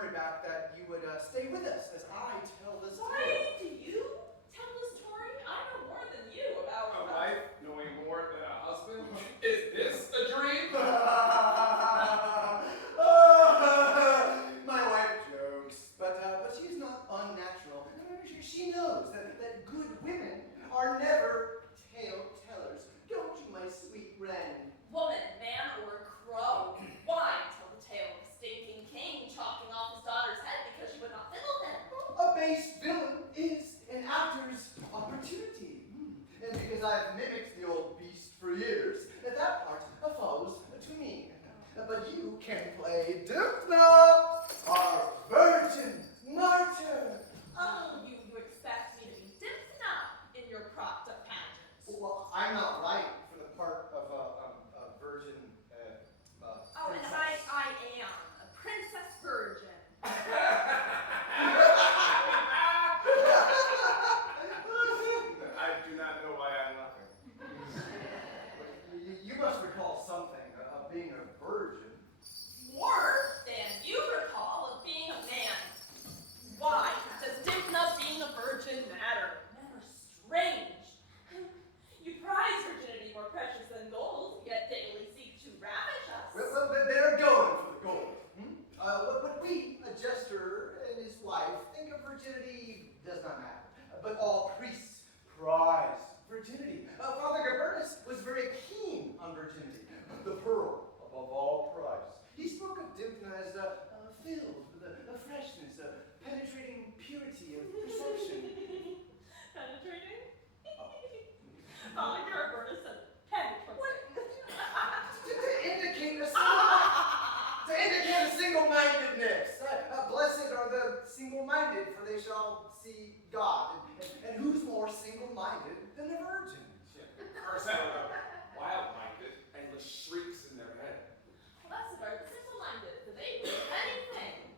Tori back that you would stay with us as I tell this Why tale. do you tell this story? I know more than you about A wife knowing more than a husband? Is this a dream? My wife jokes, but she's not unnatural. She knows that good women are never tale tellers. Don't you, my sweet Wren? woman, man, or crow. Why tell the tale of a stinking king chopping off his daughter's head because she would not fiddle him? A base villain is an actor's opportunity. And because I've mimicked the old beast for years, that part falls to me. But you can play Dymphna, our virgin martyr. Oh, you expect me to be Dymphna in your propped up pageant. Well, I'm not right for the part of a virgin Oh, and princess. I am a princess virgin. I do not know why I'm laughing. You must recall something of being a virgin. More than you recall of being a man. Why does Dymphna being a virgin matter? Men are strange. You prize virginity more precious than gold, yet daily seek to ravish us. Well, they're going for the gold. What we, a Jester and his wife, think of virginity does not matter. But all priests prize virginity. Father Gabernus was very keen on virginity, the pearl above all price. He spoke of Dymphna as filled with a freshness, a penetrating purity of perception. Penetrating? Father Gabernus said penetrating. To indicate a single-mindedness. Blessed are the single-minded, for they shall see God. And who's more single-minded than a virgin? Curse out wild-minded and with shrieks in their head. Blessed are the simple-minded, for they will do anything.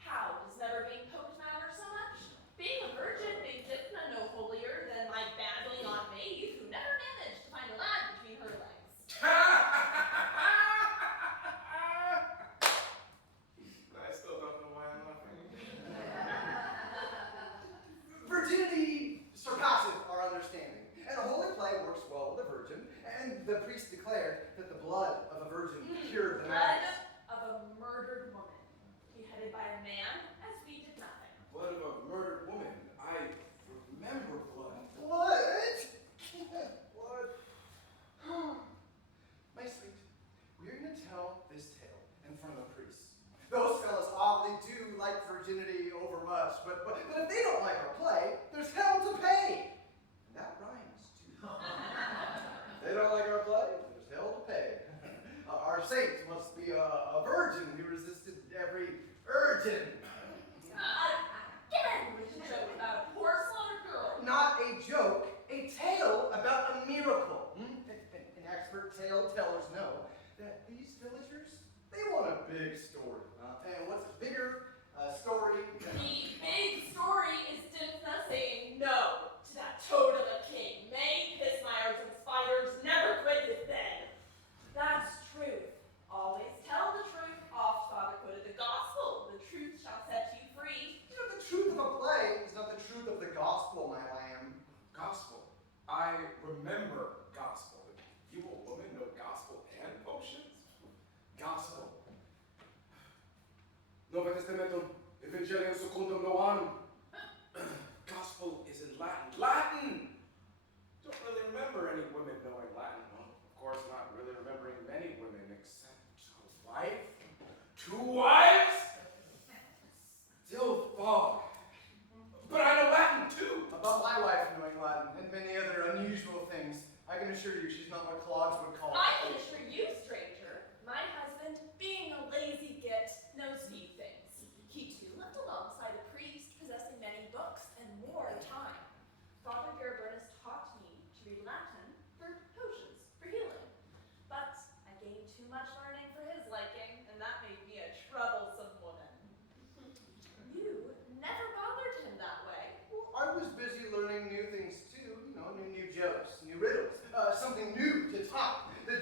How does never being poked matter so much? Being a virgin made Dymphna no holier than my babbling on maid, who never managed to find a lad between her legs. I still don't know why I'm laughing. Virginity surpasses our understanding, and a holy play works well with a virgin, and the priest declared that the blood of a virgin cured the Blood madness. of a murdered woman, beheaded by a man, as we did nothing. Blood of a murdered woman. I remember blood. What? What? My sweet, we're going to tell this tale in front of a priest. Those fellas oddly do like virginity over much, but if they don't like our play, there's hell to pay. And that rhymes, too. If they don't like our play, there's hell to pay. Our saint must be a virgin who resisted every urgin. Again with the joke about a poor slaughtered girl. Not a joke, a tale about a miracle. And expert tale tellers know that these villagers, they want a big story. And what's a bigger story? The big story is Dymphna saying no to that toad of a king. May pismires and spiders never quit his bed. That's truth. Always tell the truth. Oft Father quoted the gospel. The truth shall set you free. You know, the truth of a play is not the truth of the gospel, my lamb. Gospel. I remember gospel. You a woman know gospel and potions? Gospel. Novo Testamento Evangelium secundum Noanum. Gospel is in Latin. Latin! Don't really remember any women knowing Latin. Well, of course, not really remembering many women except a wife. 2 wives? Still fog. But I know Latin too. About my wife knowing Latin and many other unusual things, I can assure you she's not what clogs would call I can assure you, stranger, my husband, being a lazy git, knows few things. He too lived alongside a priest, possessing many books and more time. Father Gabernus taught me to read Latin for potions, for healing. But I gained too much learning for his liking, and that made me a troublesome woman. You never bothered him that way. Well, I was busy learning new things too, you know, new jokes, new riddles, something new to talk. The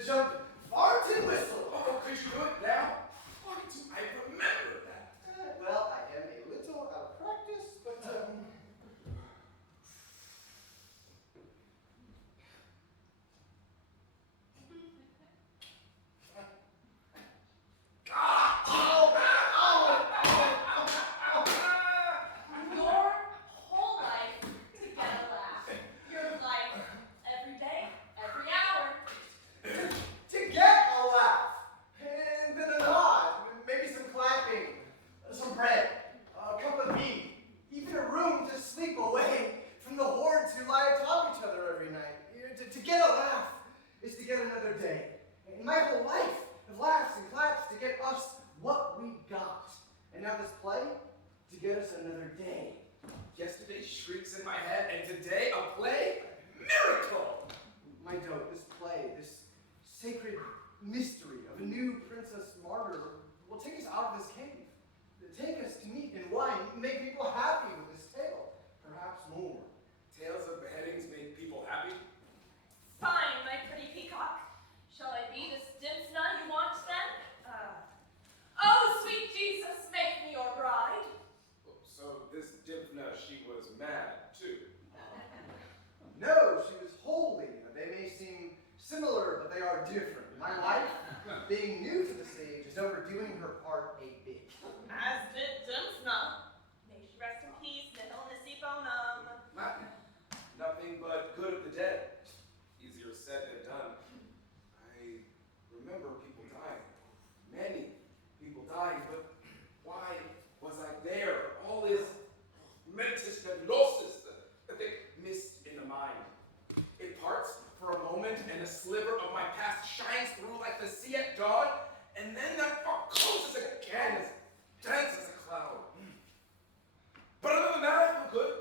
shrieks in my head, and today a play? Miracle! My dote, this play, this sacred mystery of a new princess martyr will take us out of this cave. Take us to meat and wine, make people happy with this tale. Perhaps more. Tales of beheadings make people happy? Fine, my pretty peacock. Shall I be this Dymphna you want then? Oh, sweet Jesus, make me your bride. So this Dymphna, she was mad too. No, she was holy. They may seem similar, but they are different. My wife, being new to the stage, is overdoing her part a bit. As did Dymphna. May she rest in peace, nihil nisi bonum. Nothing but good of the dead. Easier said than done. I remember people dying. Many people dying, but why was I there? All is mentis nebulosis, the thick mist in the mind. It parts for a moment, and a sliver of my past shines through like the sea at dawn, and then that fog closes again, as dense as a cloud. But other than that, I feel good,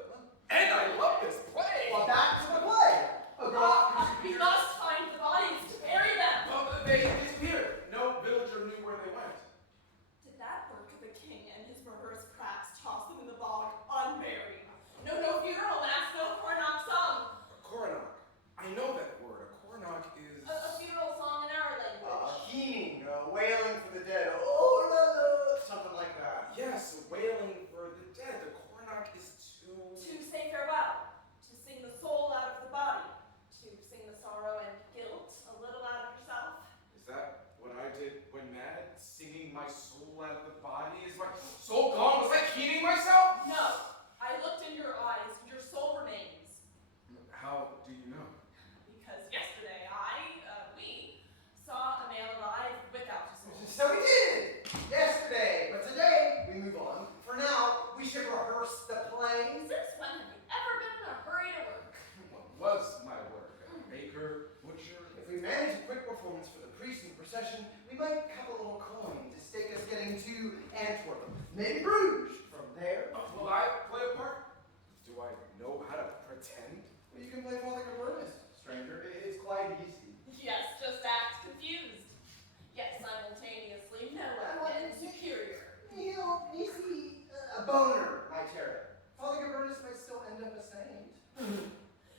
and I love this play. Well, back to the play. A girl We must find the bodies to bury them. Well, they disappeared. No villager knew where they went. Did that work of the king and his murderous brats toss them in the bog unburied? No funeral mass, no coronach song. A coronach. I know that word. A coronach is... A funeral song in our language. keening, wailing for the dead. Oh, la, la, something like that. Yes, wailing for the dead. The coronach is to... To say farewell. To sing the soul out of the body. To sing the sorrow and guilt a little out of yourself. Is that what I did when mad? Singing my soul out of the body? Is my soul gone? Was I heating myself? No. I looked in your eyes and your soul remains. How do you know? Because yesterday we saw a man alive without a soul. So we did! Yesterday, but today we move on. For now, we should rehearse the play. Since when have you ever been in a hurry to work? What was my work? A baker? Butcher? If we manage a quick performance for the priest in the procession, we might have a little coin to stake us getting to Antwerp, maybe Bruges. From there, Will I play a part? Do I know how to pretend? well, you can play Father Governess, stranger. It's quite easy. Yes, just act confused. Yet simultaneously knowing and superior. Easy, a boner, my terror. Father Governess might still end up a saint.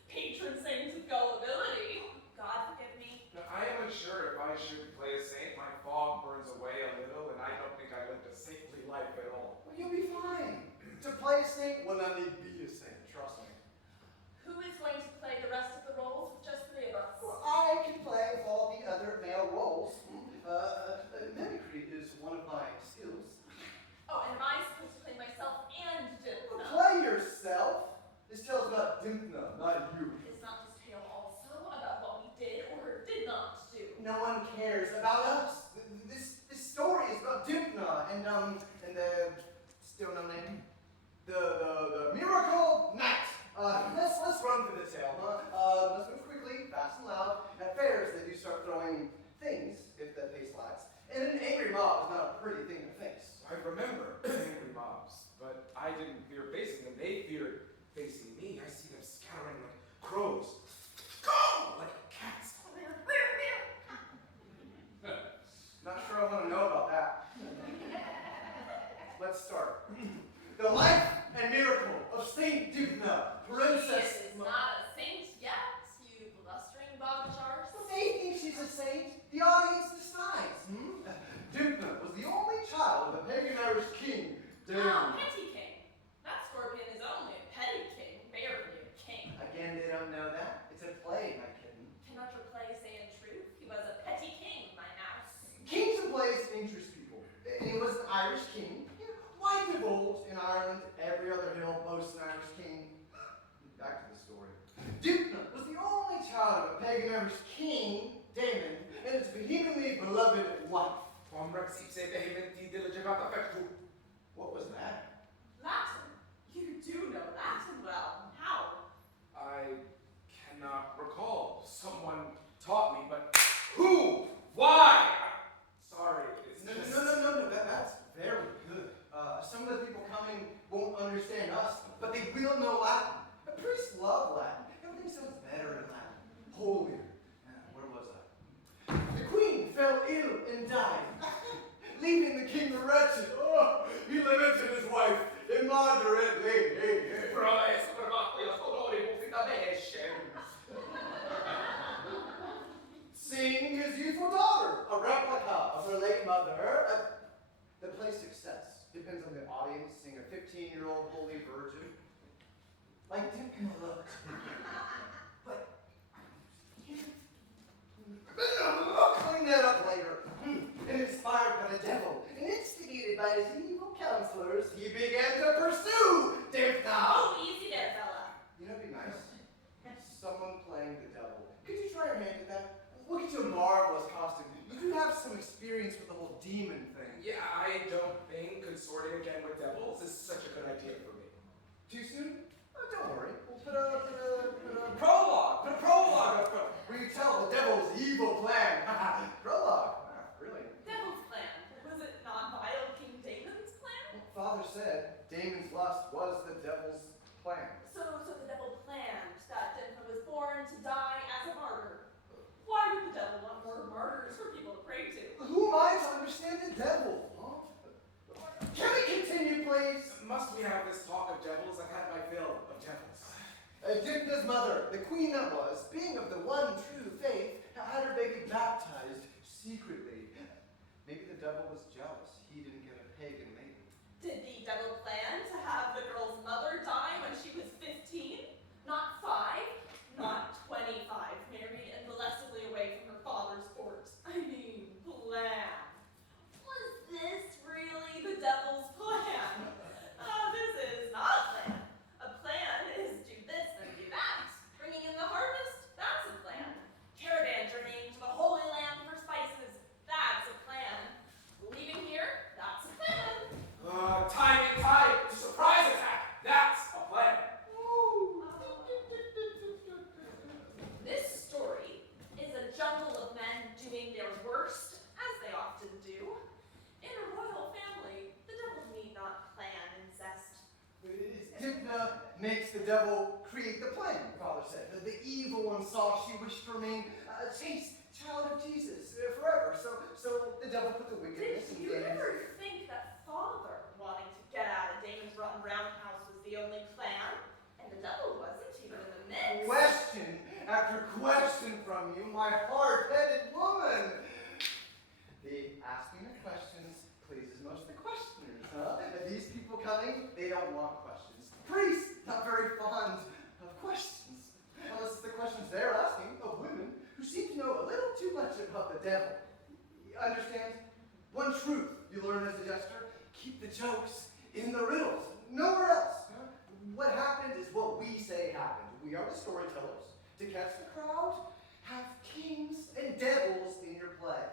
Patron saint of gullibility. God forgive me. Now, I am unsure if I should play a saint. My fog burns away a little, and I don't think I lived a saintly life at all. Well, you'll be fine. To play a saint, well, not need be a saint, trust me. Who is going to play the rest of the roles with just three of us? Well, I can play with all the other male roles. Mimicry is one of my skills. Oh, and am I supposed to play myself and Dymphna? Play yourself. This tale's about Dymphna, not you. Is not this tale also about what we did or did not do? No one cares about us. This story is about Dymphna and the still no name. The miracle night. Let's run through the tale, huh? Let's move quickly, fast and loud. At fairs, they do start throwing things if the pace lags. And an angry mob is not a pretty thing to face. I remember angry mobs, but I didn't fear facing them. They feared facing me. I see them scattering like crows. Go! Like cats. Not sure I want to know about that. Let's start. The life and miracle of Saint Dymphna, princess. She is not a saint yet, you blustering bogchars. They think she's a saint. The audience decides. Dymphna was the only child of a pagan Irish king. Oh, petty king. That scorpion is only a petty king, barely a king. Again, they don't know that. It's a play, my kitten. Cannot your play say in truth he was a petty king, my mouse? Kings and plays interest people. And he was an Irish king. Why divulge in Ireland? Every other hill boasts an Irish king. Back to the story. Dymphna was the only child of a pagan Irish king, Damon, and his vehemently beloved wife. What was that? Latin. You do know Latin well. How? I cannot recall. Someone taught me, but who? Why? I'm sorry. It's No, just... that's very good. Some of the people coming won't understand us, but they will know Latin. wretched. Oh, he lamented his wife immoderately. Seeing his youthful daughter, a replica of her late mother. The play's success depends on the audience seeing a 15-year-old holy virgin. Like Dymphna looked. But I'll clean that up later. And inspired by the devil and instigated by his evil counselors, he began to pursue Dymphna. Oh, easy there, fella. You know, it'd be nice. Someone playing the devil. Could you try your hand at that? Look at your marvelous costume. You do have some experience with the whole demon thing. Yeah, I don't think consorting again with devils is such a good idea for me. Too soon? Oh, don't worry. We'll put a prologue. Put a prologue up front where you tell the devil's evil plan. Prologue. Really? Devil's plan. Was it not vile King Damon's plan? Father said Damon's lust was the devil's plan. So the devil planned that Dymphna was born to die as a martyr. Why would the devil want more martyrs for people to pray to? Who am I to understand the devil? Huh? Can we continue, please? Must we have this talk of devils? I've had my fill of devils. Dymphna's mother, the queen that was, being of the one true faith, had her baby baptized secretly. Maybe the devil was jealous. He didn't get a pagan maiden. Did the devil plan to have the girl's mother die when she was 15? Not 5, not 25, married and blessedly away from her father's court. I mean, plan. Was this really the devil's plan? This is not a plan. A plan is do this and do that. Bringing in the harvest, that's a plan. Caravan journeying to the Holy Land for spices, that's a plan. Leaving here, that's a plan. Time to surprise attack. That's a plan. This story is a jungle of men doing their worst, as they often do. In a royal family, the devil need not plan incest. Dymphna makes the devil create the plan, Father said. The evil one saw she wished to remain a chaste child of Jesus forever. So the devil put the wickedness Did in you Damon's ever ear. think that father wanting to get out of Damon's rotten roundhouse was the only plan? And the devil wasn't even in the mix. Question after question from you, my hard-headed woman. The asking of questions pleases most of the questioners, huh? These people coming, they don't want questions. Priests, not very fond of questions. Unless it's the questions they're asking of women who seem to know a little too much about the devil. You understand? One truth you learn as a jester, keep the jokes in the riddles, nowhere else. Huh? What happened is what we say happened. We are the storytellers. To catch the crowd, have kings and devils in your play.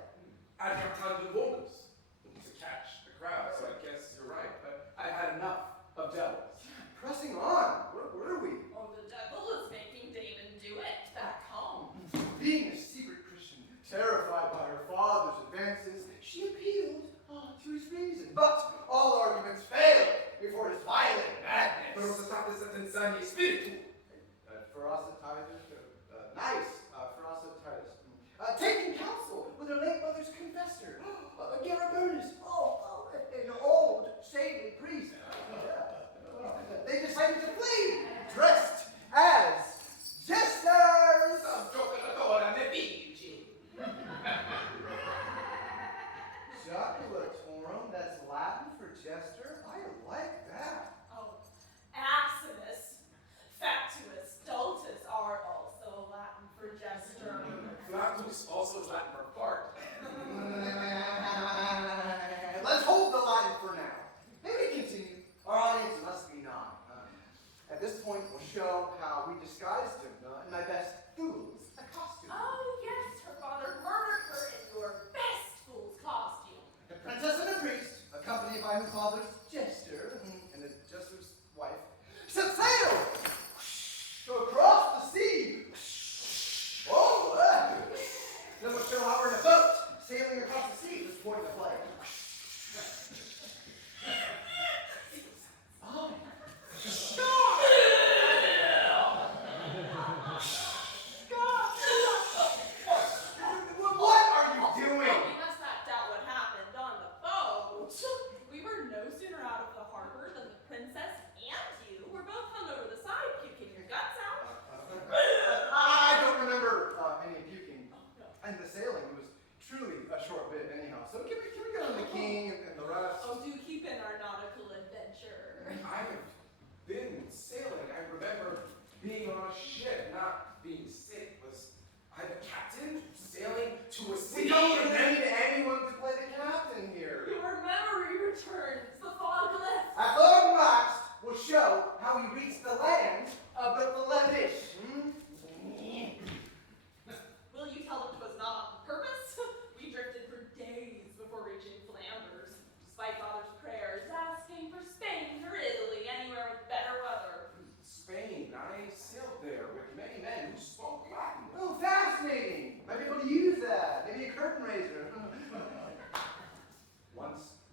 I'd have time to bonus to catch the crowd, so I guess you're right. But I've had enough of devils. Pressing on. Where are we? Oh, the devil is making Damon do it back home. Being a secret Christian, terrified by her father's advances, she appealed to his reason. But all arguments failed before his violent madness. Però se state sentenziando spiritu. Ferocitatis. Taking counsel with her late mother's confessor, Garabernus, an old, saintly priest. They decided to flee, dressed as jesters. Joculatorum, that's Latin for jester. I like that. Oh, asinus, factus, stultus are also Latin for jester. Flatus also is Latin for fart. Let's hold the line for now. Maybe continue. Our audience must be none. At this point, we'll show how we disguised Dymphna in my best fool's costume. Oh, yes, her father murdered her in your best fool's costume. The princess and a priest, accompanied by her father's jester and the jester's wife, set sail across the sea. Then we'll show how we're in a boat sailing across the sea. This point of the play.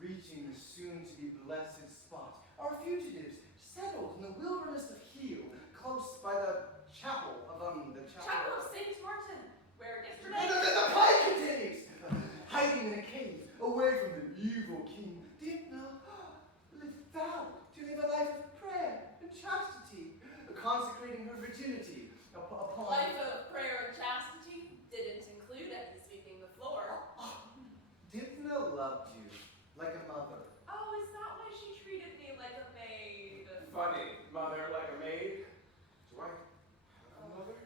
reaching the soon-to-be blessed spot, our fugitives settled in the wilderness of Heel, close by the chapel of Chapel of Saint Martin, where yesterday. The play continues! Hiding in a cave, away from the evil king, Dymphna vowed to live a life of prayer and chastity, consecrating her virginity upon... Life of prayer and chastity didn't include any sweeping the floor. Dymphna loved you like a mother. Oh, is that why she treated me like a maid? Funny, mother like a maid. Do I have a mother?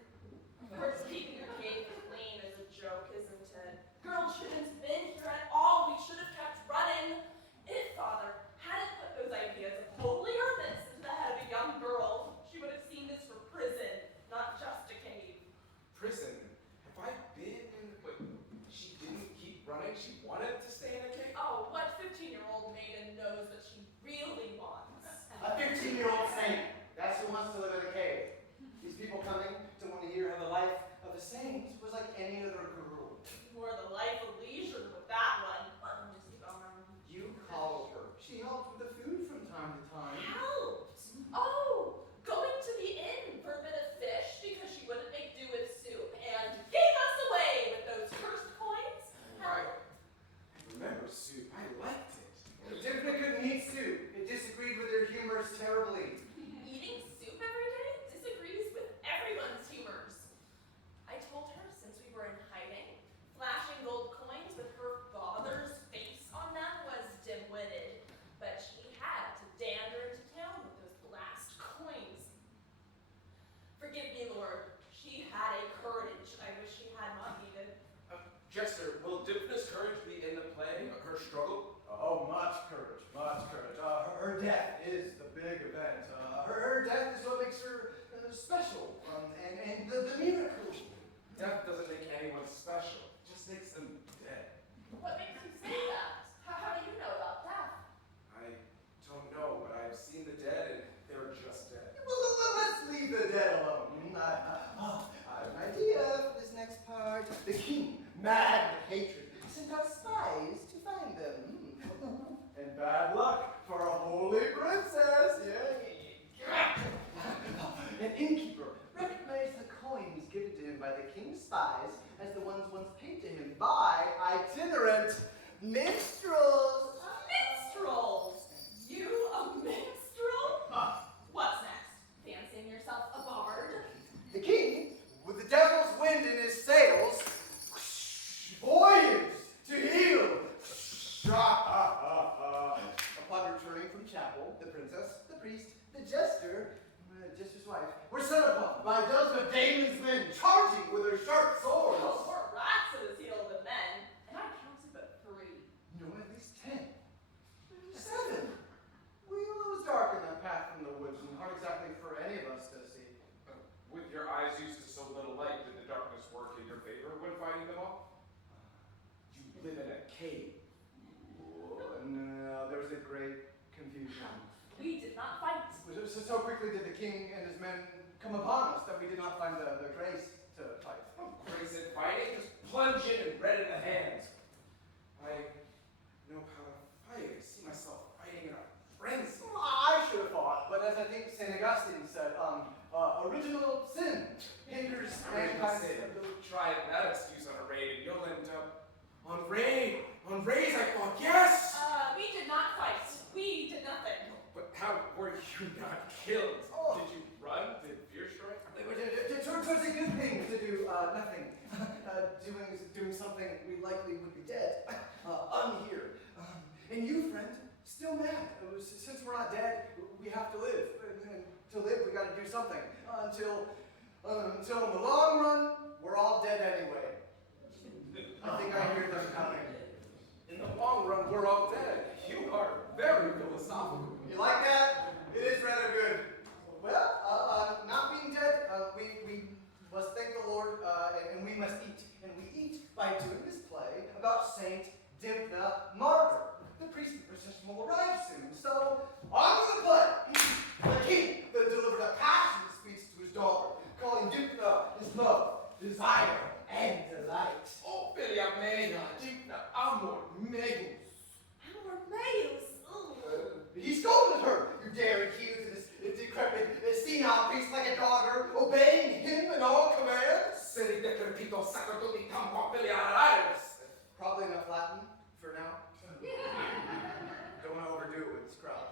First, keeping your cave clean is a joke, isn't it? Girls shouldn't have been here at all. We should have kept running. If Father hadn't put those ideas of holy hermits into the head of a young girl, she would have seen this for prison, not just a cave. Prison? Have I been in... Wait, she didn't keep running? She wanted to stay in a cave? Oh, what 15-year-old maiden knows what she really wants? A 15-year-old saint. That's who wants to live in a cave. These people coming to want to hear how the life of a saint was like any other girl. More the life of leisure with that one. You called her. She helped with the food from time to time. Helped? Oh, going to the inn for a bit of fish because she wouldn't make do with soup and gave us away with those cursed coins? I remember soup. I liked it. Dymphna couldn't eat soup. It disagreed with her humors terribly. Eating soup every day disagrees with everyone's humors. I told her since we were in hiding, flashing gold coins with her father's face on them was dim-witted, but she had to dander into town with those blast coins. Forgive me, Lord. She had a courage I wish she had not needed. Jester, will Dymphna's courage be in the play? Her struggle? Oh, much courage, much courage. Her death is the big event. Her death is what makes her special, and the miracle. Death doesn't make anyone special. It just makes them dead. What makes you say that? How do you know about death? I don't know, but I've seen the dead and they're just dead. Well, let's leave the dead alone. I have an idea for this next part. The king, mad with hatred, sent out spies to find them. And bad luck for a holy princess. Yeah. An innkeeper recognized the coins given to him by the king's spies as the ones once paid to him by itinerant minstrels. Minstrels! You a minstrel? What's next? Fancying yourself a bard? The king, with the devil's wind in his sails, voyaged to Heel. Upon returning from chapel, the princess, the priest, the jester, Jester's wife, were set upon by a dozen of Damon's men, charging with their sharp swords. Oh, more rats at his heel than men, and I counted but 3. No, at least 10. 7. Well, it was dark in that path from the woods, and hard exactly for any of us to see. With your eyes used to so little light, did the darkness work in your favor when fighting them all? You live in a cave. No, there was a great confusion. We did not fight. So quickly did the king and his men come upon us that we did not find the grace to fight. Oh, grace in fighting, just plunge in and red in the hands. I know how to fight. I see myself fighting in a frenzy. Well, I should have fought, but as I think St. Augustine said, original sin hinders mankind's ability. Try that excuse on a raid and you'll end up on raid. On raids I fought, yes! We did not fight. We did nothing. But how were you not killed? Oh. Did you run? Did fear strike? Towards a good thing to do nothing. Doing something we likely would be dead. Unheard. And you, friend, still mad. Since we're not dead, we have to live. And to live, we got to do something. Until in the long run, we're all dead anyway. I think I hear them coming. In the long run, we're all dead. You are very philosophical. You like that? It is rather good. Well, not being dead, we must thank the Lord, and we must eat. And we eat by doing this play about Saint Dymphna, martyr. The priestly procession will arrive soon, so on with the play. The king delivered a passionate speech to his daughter, calling Dymphna his love, desire, and delight. Oh, filia mea, digna amor meus. Amor mea? this crowd.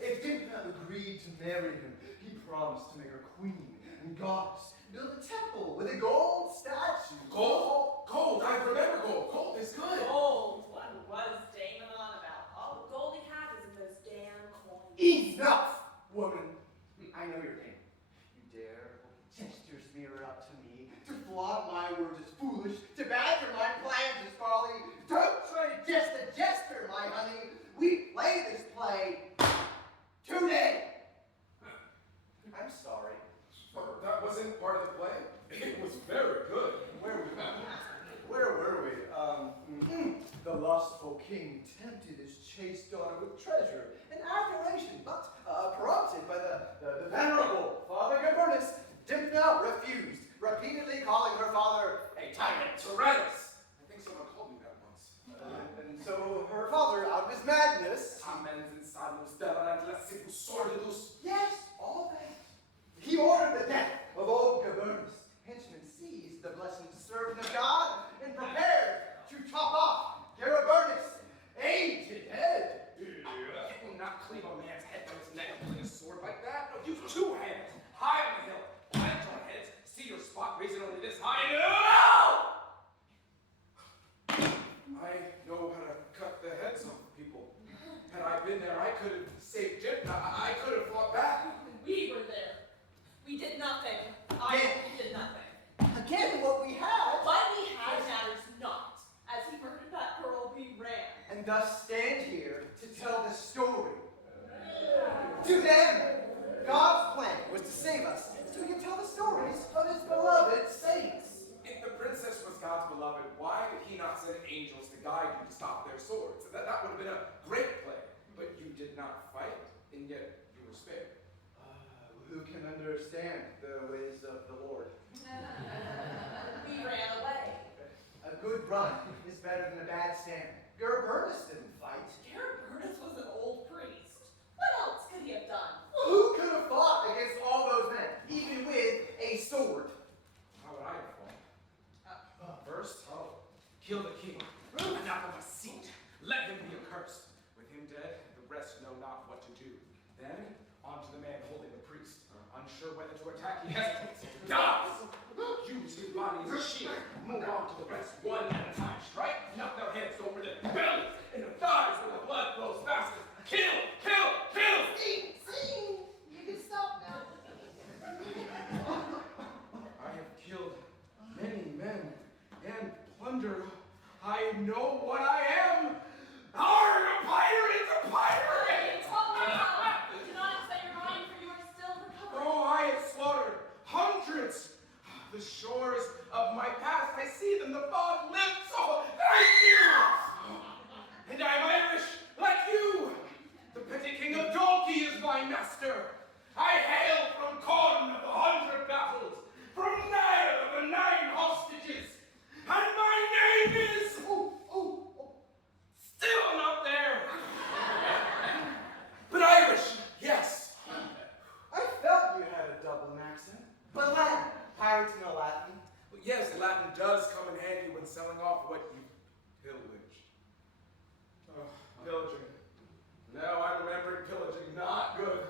If Dymphna agreed to marry him, he promised to make her queen and goddess, build a temple with a gold statue. Gold? Gold, I remember gold. Gold is good. Gold. What was Damon on about? All the gold he had is in those damn coins. Enough, woman. I know your name. You dare hold Jester's mirror up to me, to flaunt my words as foolish, to badger my plans as folly. Don't try to jest the Jester, my honey. We play this play today. I'm sorry. But that wasn't part of the play. It was very good. Where were we? The lustful king tempted his chaste daughter with treasure and admiration, but prompted by the venerable Father Governess, Dymphna refused, repeatedly calling her father a tyrant. Tyrannus. I think someone called me that once. And so her father, out of his madness, Amens insanus deverat lascivus sordidus. yes, all that. He ordered the death of old Governess. Henchmen seized the blessed servant of God and prepared to chop off Garibaldi's aged head. You will not cleave a man's head from his neck and fling a sword like that. No, use two hands, high on the hill, plant on heads, see your spot, raise it only this high, and I know how to cut the heads off people. Had I been there, I could have saved Dymphna. I could have fought back. We were there. We did nothing. Did nothing. Again, what we had. What we had matters not. As he murdered that girl, we ran. And thus stand here to tell the story. To them, God's plan was to save us, so we can tell the stories of his beloved saints. If the princess was God's beloved, why did he not send angels to guide you to stop their swords? That would have been a great play. But you did not fight, and yet you were spared. Who can understand the ways of the Lord? We ran away. A good run is better than a bad stand. Garibaldi didn't fight. Garibaldi was an old priest. What else could he have done? Who could have fought against all those men, even with a sword? How would I have fought? First, I'll kill the king. Anathema seat. Let him be accursed. With him dead, the rest know not what to do. Then, on to the man holding the priest. Unsure whether to attack, he hesitates. Dies! Use his body as a shield. Move on to the rest, one at a time. Strike, knock their heads over the belly and the thighs where the blood flows fastest. Kill! Kill! Kill! See, you can stop now. I have killed many men and plundered. I know what I am. Arg, a pirate! A pirate! Do not expect your mind, for you are still recovering. Oh, I have slaughtered hundreds. The shores of my past, I see them. The fog lifts. Oh, thank you! And I am Irish, like you. The petty king of Dalkey is my master. I hail from Corn of the 100 battles, from Nile of the 9 hostages. And my name is... Still not there. But Irish, yes. I felt you had a Dublin accent. But Latin. Pirates know Latin. Well, yes, Latin does come in handy when selling off what you pillage. Oh, pillaging. No, I remembered pillaging. Not good.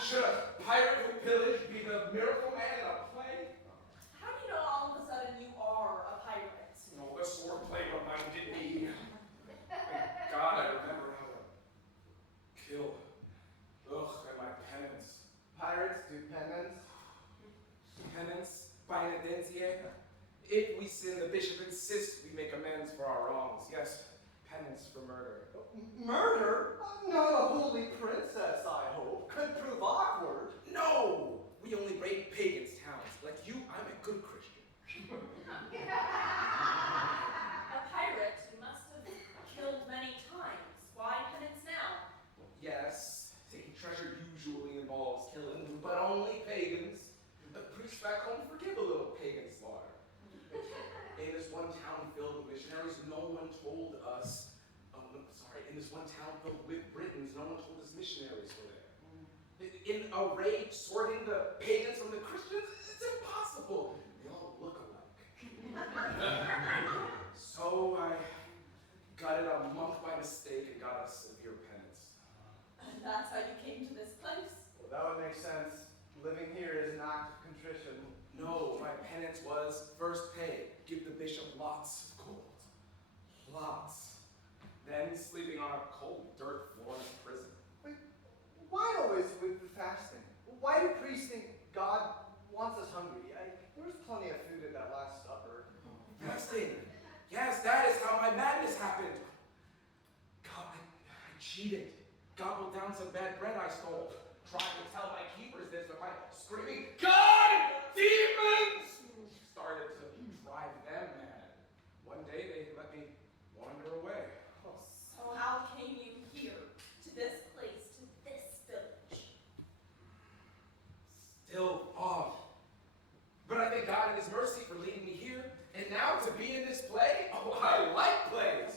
Should a pirate who pillaged be the miracle man in a play? How do you know all of a sudden you are a pirate? No, the sword play reminded me. Thank God I remember how to kill. Ugh, and my penance. Pirates do penance. Penance, penitentia. If we sin, the bishop insists we make amends for our wrongs. Yes, penance for murder. Murder? Not a holy princess, I hope. Could prove awkward. No! We only raid pagans' towns. Like you, I'm a good Christian. A pirate you must have killed many times. Why penance now? Yes, taking treasure usually involves killing, but only pagans. The priests back home forgive a little pagan slaughter. In this one town filled with missionaries, no one told us, in this one town filled with Britons, no one told us missionaries were there. In a raid, sorting the pagans from the Christians, it's impossible. They all look alike. So I gutted a monk by mistake and got a severe penance. That's how you came to this place? Well, that would make sense. Living here is an act of contrition. No, my penance was first pay. Give the bishop lots of gold. Lots. Then sleeping on a cold dirt floor in a prison. Wait, why always with the fasting? Why do priests think God wants us hungry? There was plenty of food at that last supper. Fasting. Yes, that is how my madness happened. God, I cheated. Gobbled down some bad bread I stole. Tried to tell my keepers this, but my screaming, God, demons! Started to drive them mad. One day they let me wander away. So how came you here, to this place, to this village? Still fog. But I thank God in His mercy for leading me here, and now to be in this play. Oh, I like plays.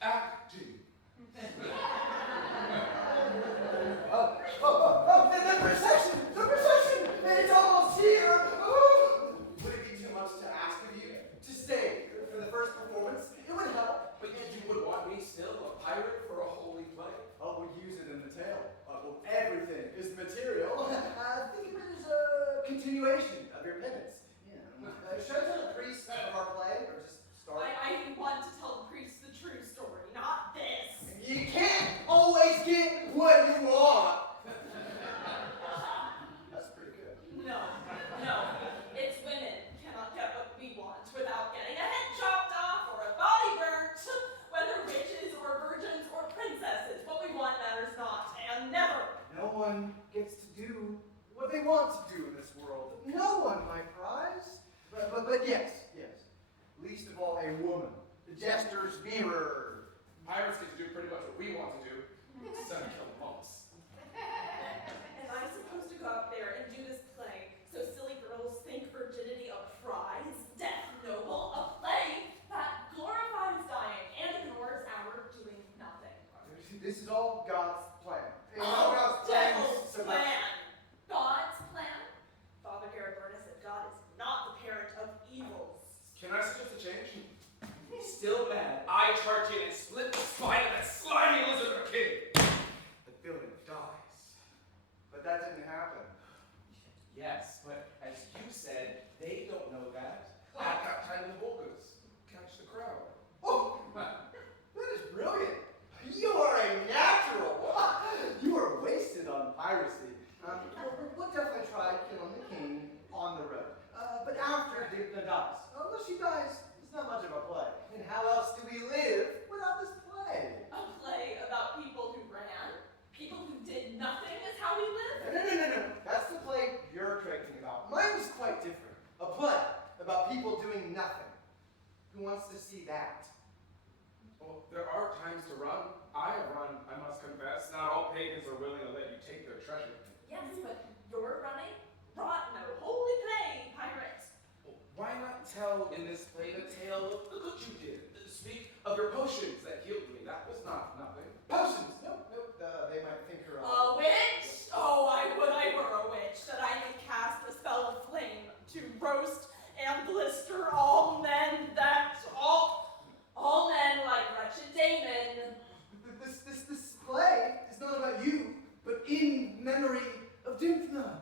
Acting. The procession! The procession! It's almost here! Oh. Would it be too much to ask of you to stay for the first performance? It would help. But you would want me still a pirate for a holy play? Oh, we'll use it in the tale. Well, everything is material. Think of it as a continuation of your penance. Should I tell the priest of our play, or just start? I want to tell the priest the true story, not this. You can't always get what you want. That's pretty good. No. It's women cannot get what we want without getting a head chopped off or a body burnt. Whether witches or virgins or princesses, what we want matters not, and never. No one gets to do what they want to do in this world. No one, my prize. But yes. Least of all a woman. The jester's mirror. Pirates get to do pretty much what we want to do. Instead of kill monks. And I'm supposed to go out there and do this play, so silly girls think virginity a prize, death noble, a play that glorifies dying and ignores our doing nothing. This is all God's plan. Oh, God's plan. devil's plan. God's plan? Father Garibaldi said God is not the parent of evils. Can I suggest a change? Still mad, I charge in and split the spine of that slimy lizard of a king. The villain dies. But that didn't happen. Yes, but as you said, they don't know that. I've got time in the Volgas. Catch the crowd. Oh, that is brilliant. You are a natural. You are wasted on piracy. We'll definitely try killing the king on the road. But after Dymphna dies. Unless she dies, it's not much of a play. And how else do we live without this play? A play about people who ran, people who did nothing is how we live. No. That's the play you're thinking about. Mine was quite different. A play about people doing nothing. Who wants to see that? Well, there are times to run. I have run, I must confess. Not all pagans are willing to let you take their treasure. Yes, but you're running? Brought no holy play, pirate. Well, why not tell in this play the tale of the good you did? Speak of your potions that healed me. That was not nothing. Potions! Nope. They might think you're A witch? Oh, I would I were a witch, that I may cast a spell of flame to roast and blister all men all men like wretched Damon. This play is not about you, but in memory of Dymphna.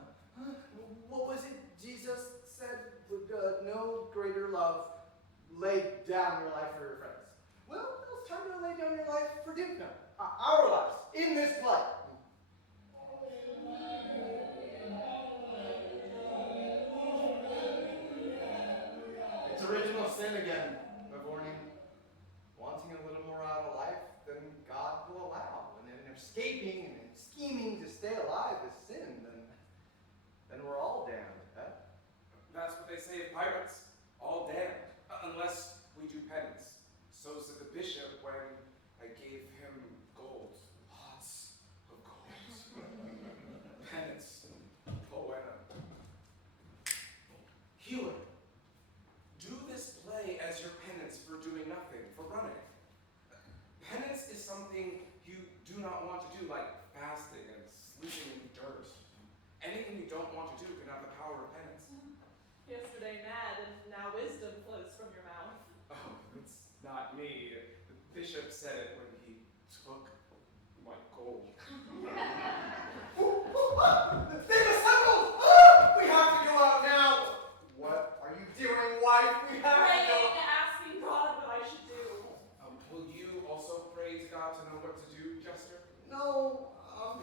What was it Jesus said? Would no greater love lay down your life for your friends? Well, it's time to lay down your life for Dymphna. Our lives in this play. It's original sin again, Mavorny. Wanting a little more out of life than God will allow. And then escaping and scheming to stay alive is sin, then we're all damned, huh? That's what they say of pirates. All damned. Unless we do penance. So said the bishop when I gave him gold. Lots of gold. Penance. Poena. Healer. Do this play as your penance for doing nothing, for running. Penance is something you do not want to do, like fasting and sleeping in dirt. Anything you don't want to do can have the power of penance. Yesterday mad, and now wisdom flows from your mouth. Oh, it's not me. The bishop said it when he took my gold.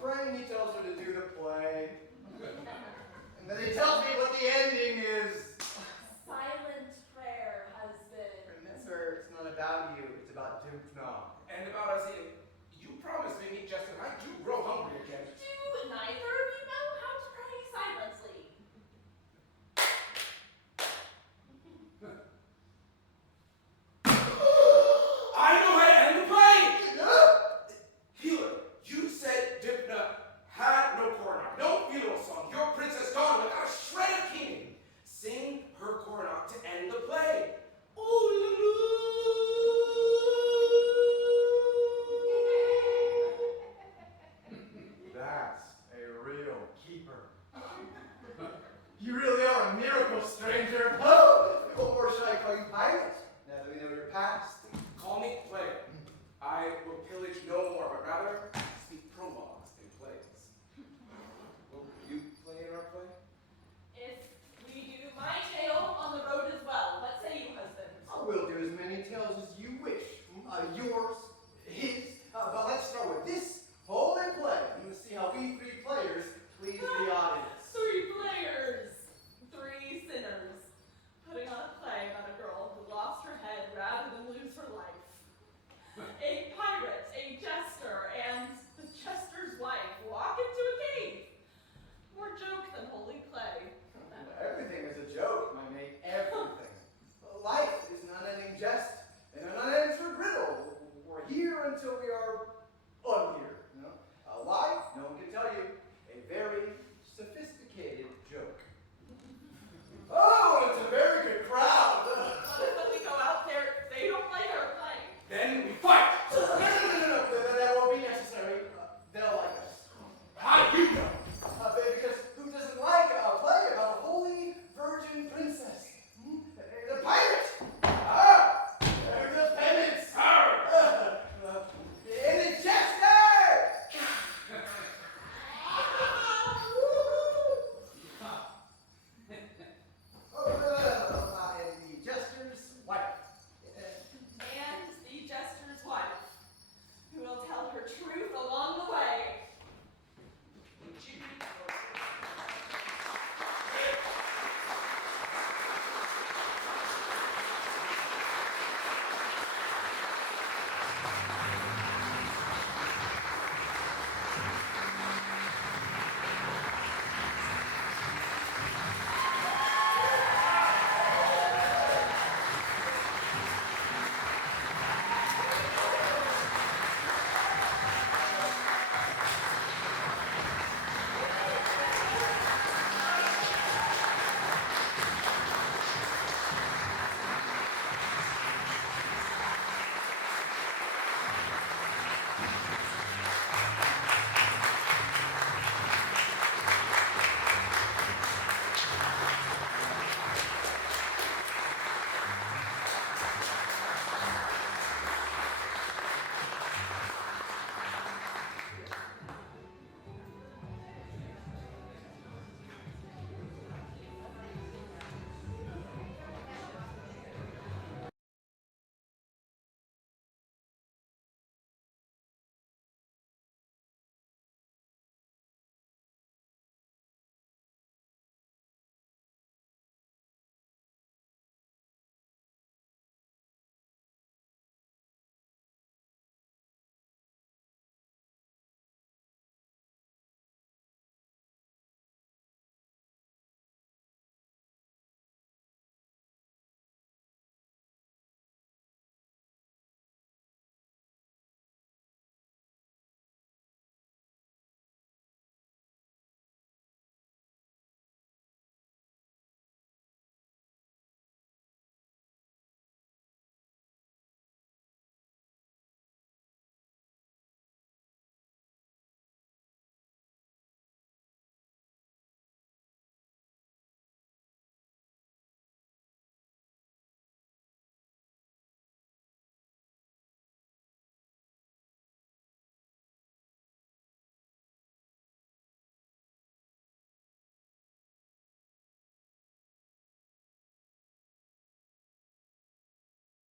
praying he tells her to do the play. And then he tells me what the ending